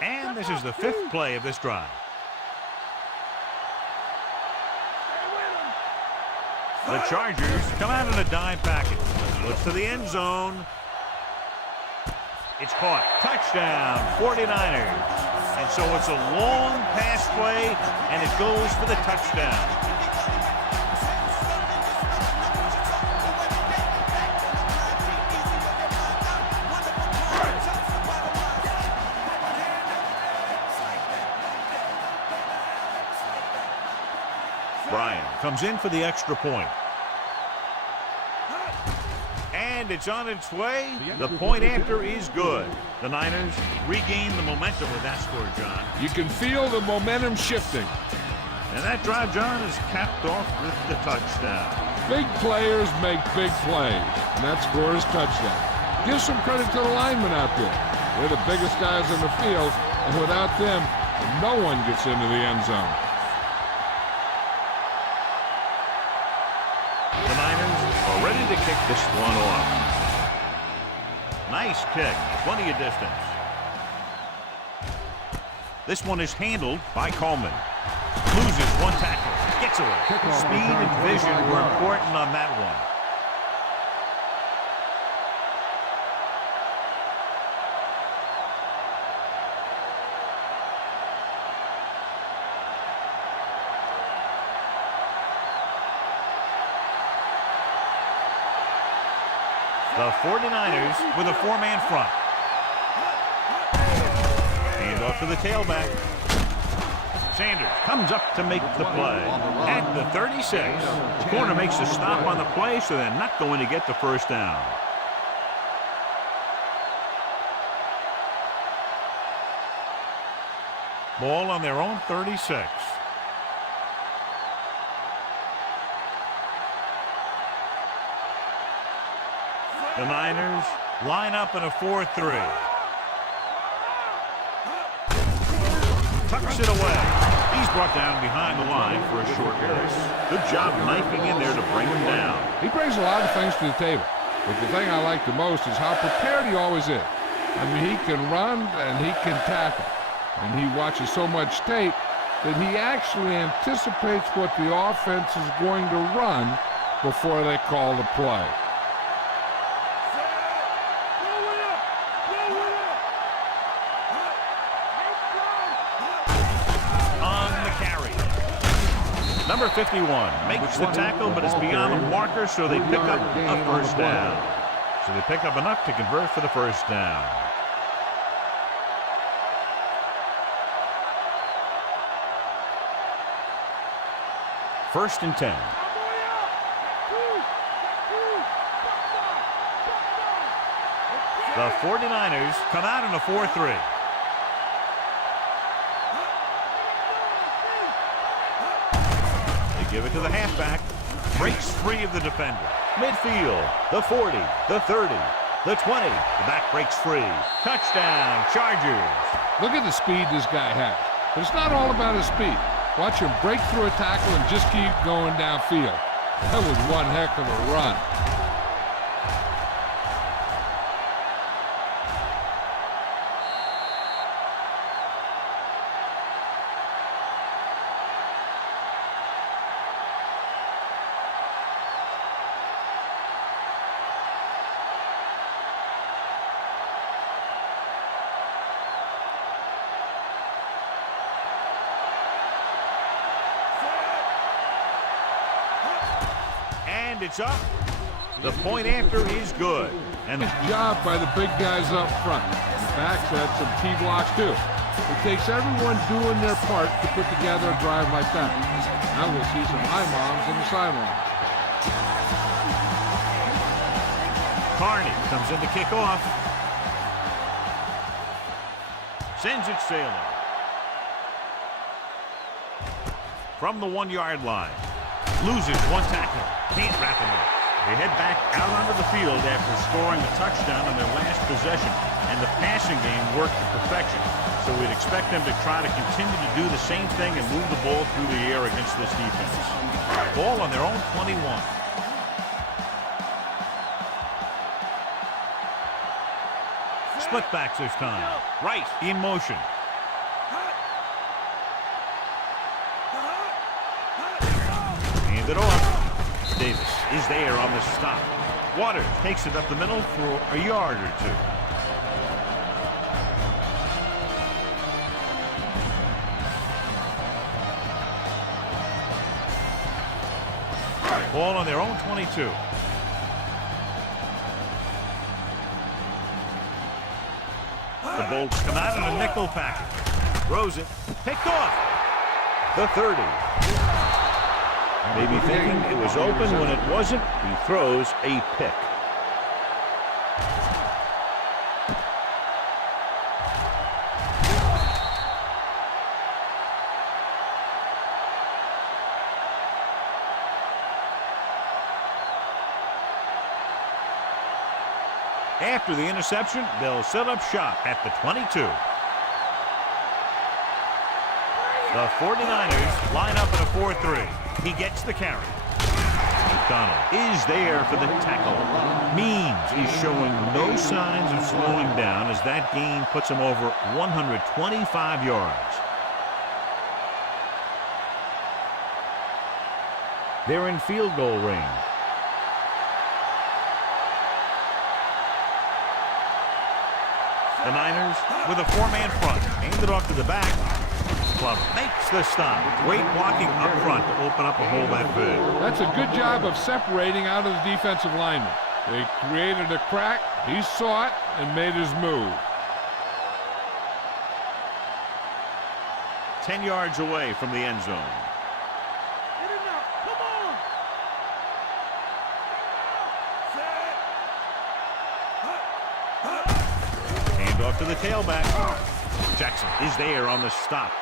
And this is the 5th play of this drive. The Chargers come out in a dime package. Looks to the end zone. It's caught. Touchdown, 49ers. And so it's a long pass play, and it goes for the touchdown. Bryan comes in for the extra point. And it's on its way. The point after is good. The Niners regain the momentum with that score, John. You can feel the momentum shifting. And that drive, John, is capped off with the touchdown. Big players make big plays, and that score is touchdown. Give some credit to the linemen out there. They're the biggest guys on the field, and without them, no one gets into the end zone. The Niners are ready to kick this one off. Nice kick, plenty of distance. This one is handled by Coleman. Loses one tackle, gets away. Speed and vision were important on that one. The 49ers with a 4-man front. Hand off to the tailback. Sanders comes up to make the play. At the 36. The corner makes a stop on the play, so they're not going to get the first down. Ball on their own 36. The Niners line up in a 4-3. Tucks it away. He's brought down behind the line for a short pass. Good job knifing in there to bring him down. He brings a lot of things to the table, but the thing I like the most is how prepared he always is. I mean, he can run and he can tackle, and he watches so much tape that he actually anticipates what the offense is going to run before they call the play. Number 51 makes the tackle, but it's beyond the marker, so they pick up a first down. So they pick up enough to convert for the first down. First and 10. The 49ers come out in a 4-3. They give it to the halfback. Breaks free of the defender. Midfield, the 40, the 30, the 20. The back breaks free. Touchdown, Chargers. Look at the speed this guy has. But it's not all about his speed. Watch him break through a tackle and just keep going downfield. That was one heck of a run. And it's up. The point after is good. And Nice job by the big guys up front. The backs had some key blocks too. It takes everyone doing their part to put together a drive like that. Now we'll see some high moms on the sideline. Carney comes in to kick off. Sends it sailing. From the 1-yard line. Loses one tackle. Can't wrap him up. They head back out onto the field after scoring a touchdown on their last possession, and the passing game worked to perfection. So we'd expect them to try to continue to do the same thing and move the ball through the air against this defense. Ball on their own 21. Split backs this time. Right in motion. Hand it off. Davis is there on the stop. Waters takes it up the middle for a yard or two. Ball on their own 22. The Bolts come out in a nickel package. Throws it. Picked off. The 30. Maybe thinking it was open when it wasn't. He throws a pick. After the interception, they'll set up shop at the 22. The 49ers line up in a 4-3. He gets the carry. McDonald is there for the tackle. Means is showing no signs of slowing down as that gain puts him over 125 yards. They're in field goal range. The Niners with a 4-man front. Hand it off to the back. Club makes the stop. Great blocking up front to open up a hole that big. That's a good job of separating out of the defensive lineman. They created a crack, he saw it, and made his move. 10 yards away from the end zone. Hand off to the tailback. Jackson is there on the stop.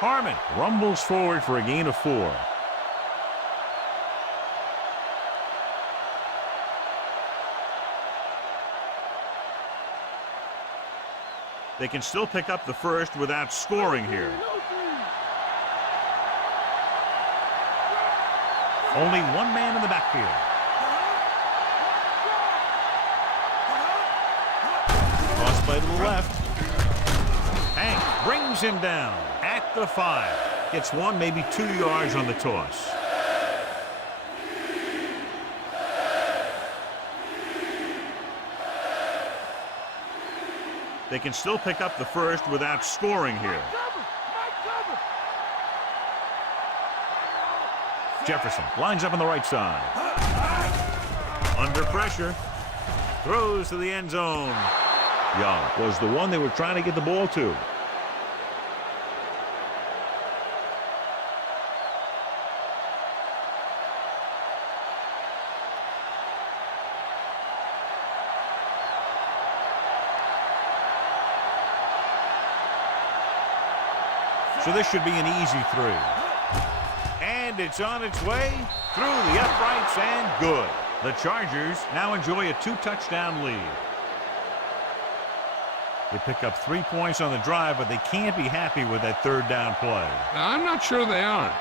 Harmon rumbles forward for a gain of 4. They can still pick up the first without scoring here. Only one man in the backfield. Toss play to the left. Hank brings him down at the 5. Gets 1, maybe 2 yards on the toss. They can still pick up the first without scoring here. Jefferson lines up on the right side. Under pressure. Throws to the end zone. Young was the one they were trying to get the ball to. So this should be an easy 3. And it's on its way through the uprights and good. The Chargers now enjoy a 2-touchdown lead. They pick up 3 points on the drive, but they can't be happy with that 3rd down play. Now, I'm not sure they aren't.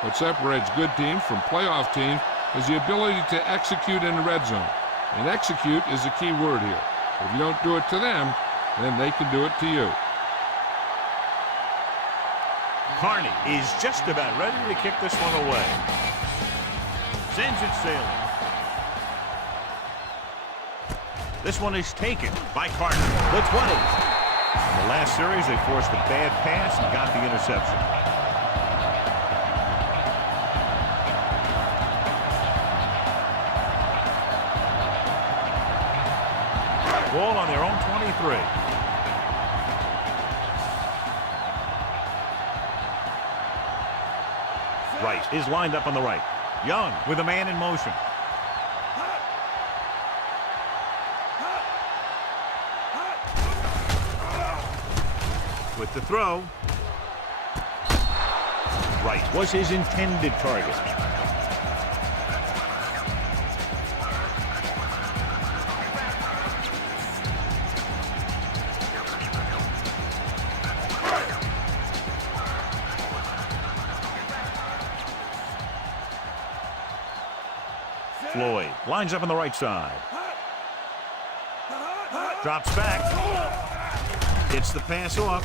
What separates good teams from playoff teams is the ability to execute in the red zone. And execute is the key word here. If you don't do it to them, then they can do it to you. Carney is just about ready to kick this one away. Sends it sailing. This one is taken by Carter. The 20. In the last series, they forced a bad pass and got the interception. Ball on their own 23. Right is lined up on the right. Young with a man in motion. With the throw. Right was his intended target. Floyd lines up on the right side. Drops back. Gets the pass off.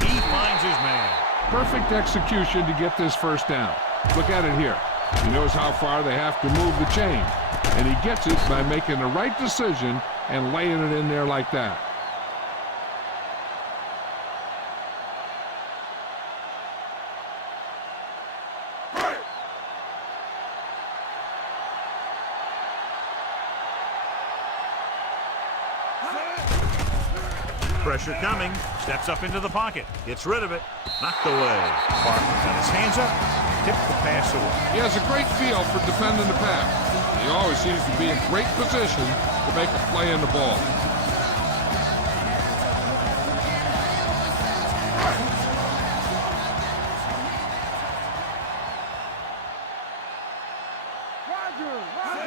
He finds his man. Perfect execution to get this 1st down. Look at it here. He knows how far they have to move the chain. And he gets it by making the right decision and laying it in there like that. Pressure coming. Steps up into the pocket. Gets rid of it. Knocked away. Barker got his hands up. Tipped the pass away. He has a great feel for defending the pass. He always seems to be in great position to make a play in the ball.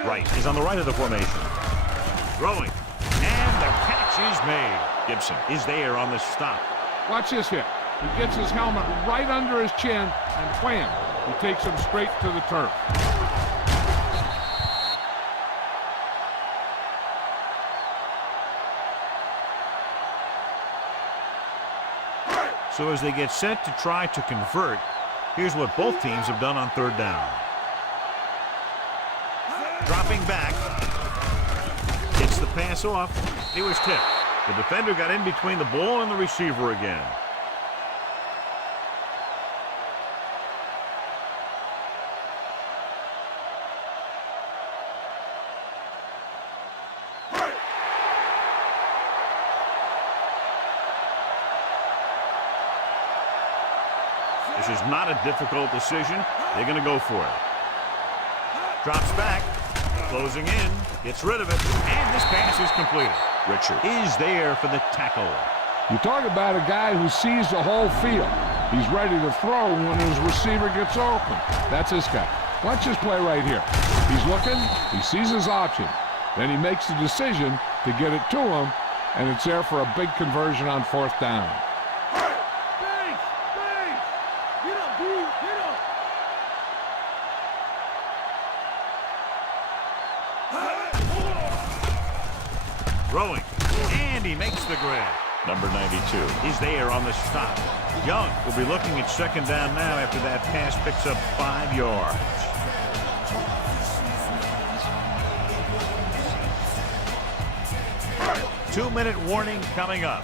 Right is on the right of the formation. Throwing. And the catch is made. Gibson is there on the stop. Watch this hit. He gets his helmet right under his chin, and wham, he takes him straight to the turf. So as they get set to try to convert, here's what both teams have done on 3rd down. Dropping back. Gets the pass off. He was tipped. The defender got in between the ball and the receiver again. This is not a difficult decision. They're going to go for it. Drops back. Closing in. Gets rid of it. And this pass is completed. Richard is there for the tackle. You talk about a guy who sees the whole field. He's ready to throw when his receiver gets open. That's this guy. Watch this play right here. He's looking. He sees his option. Then he makes the decision to get it to him, and it's there for a big conversion on 4th down. Throwing, and he makes the grab. Number 92 is there on the stop. Young will be looking at 2nd down now after that pass picks up 5 yards. Two-minute warning coming up.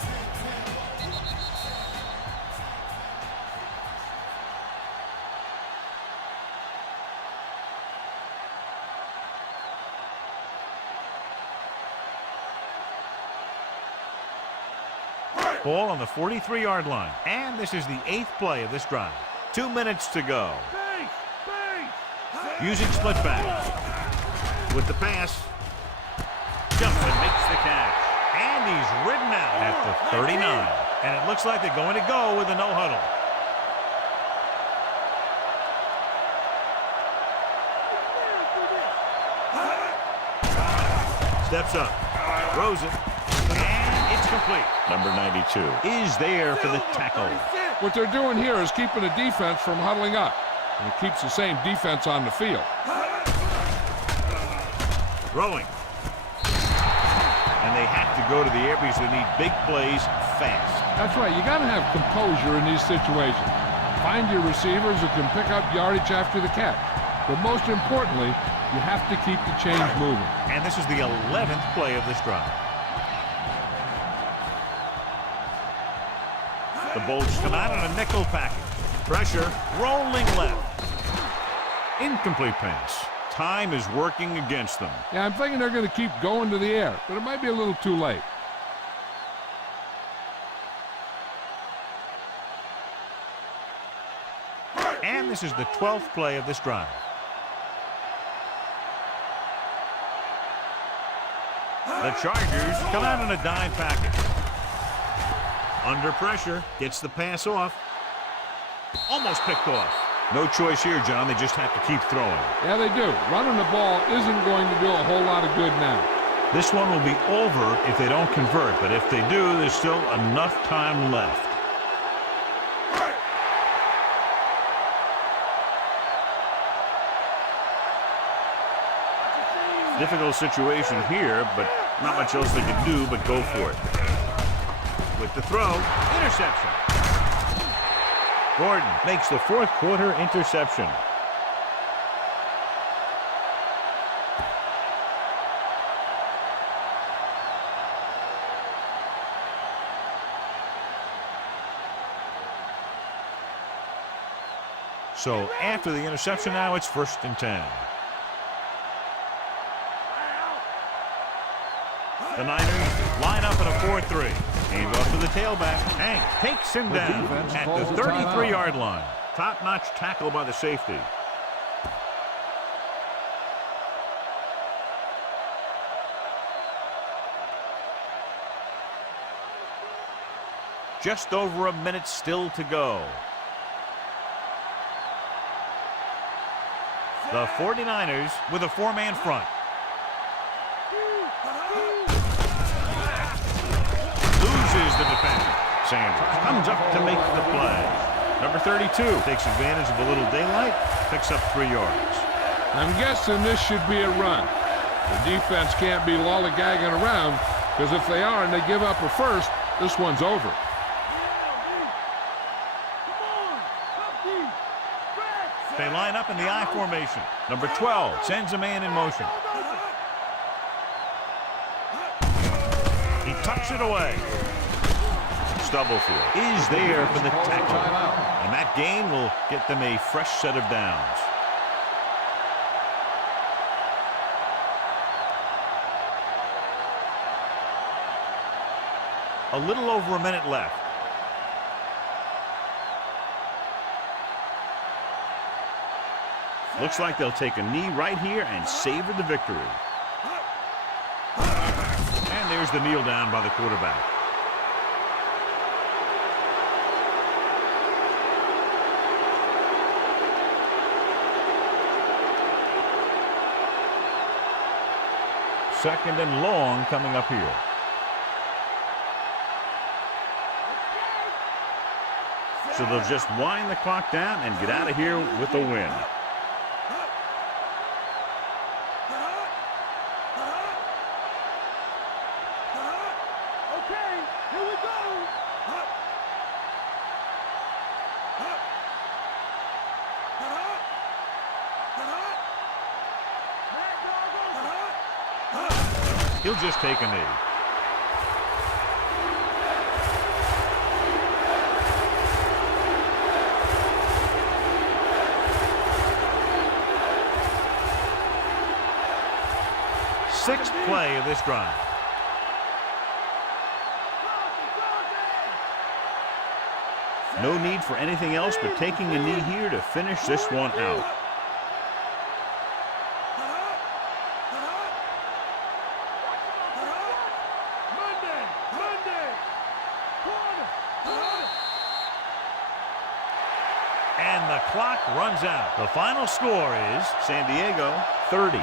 Ball on the 43-yard line. And this is the 8th play of this drive. 2 minutes to go. Using split backs. With the pass. Jumps and makes the catch. And he's ridden out at the 39. And it looks like they're going to go with a no huddle. Steps up. Throws it. And it's complete. Number 92 is there for the tackle. What they're doing here is keeping the defense from huddling up. And it keeps the same defense on the field. Throwing. And they have to go to the air because they need big plays fast. That's right. You got to have composure in these situations. Find your receivers who can pick up yardage after the catch. But most importantly, you have to keep the chains moving. And this is the 11th play of this drive. The Bolts come out on a nickel package. Pressure, rolling left. Incomplete pass. Time is working against them. Yeah, I'm thinking they're going to keep going to the air, but it might be a little too late. And this is the 12th play of this drive. The Chargers come out on a dime package. Under pressure, gets the pass off. Almost picked off. No choice here, John. They just have to keep throwing. Yeah, they do. Running the ball isn't going to do a whole lot of good now. This one will be over if they don't convert, but if they do, there's still enough time left. Difficult situation here, but not much else they can do but go for it. With the throw, interception. Gordon makes the fourth quarter interception. So after the interception now, it's 1st and 10. The Niners line up in a 4-3. Hand off to the tailback. Hank takes him down at the 33-yard line. Top-notch tackle by the safety. Just over a minute still to go. The 49ers with a 4-man front. Loses the defender. Sanders comes up to make the play. Number 32 takes advantage of a little daylight, picks up 3 yards. I'm guessing this should be a run. The defense can't be lollygagging around, because if they are and they give up a first, this one's over. They line up in the I formation. Number 12 sends a man in motion. He tucks it away. Stubblefield is there for the tackle. And that gain will get them a fresh set of downs. A little over a minute left. Looks like they'll take a knee right here and savor the victory. And there's the kneel down by the quarterback. Second and long coming up here. So they'll just wind the clock down and get out of here with a win. He'll just take a knee. Sixth play of this drive. No need for anything else but taking a knee here to finish this one out. And the clock runs out. The final score is San Diego 30,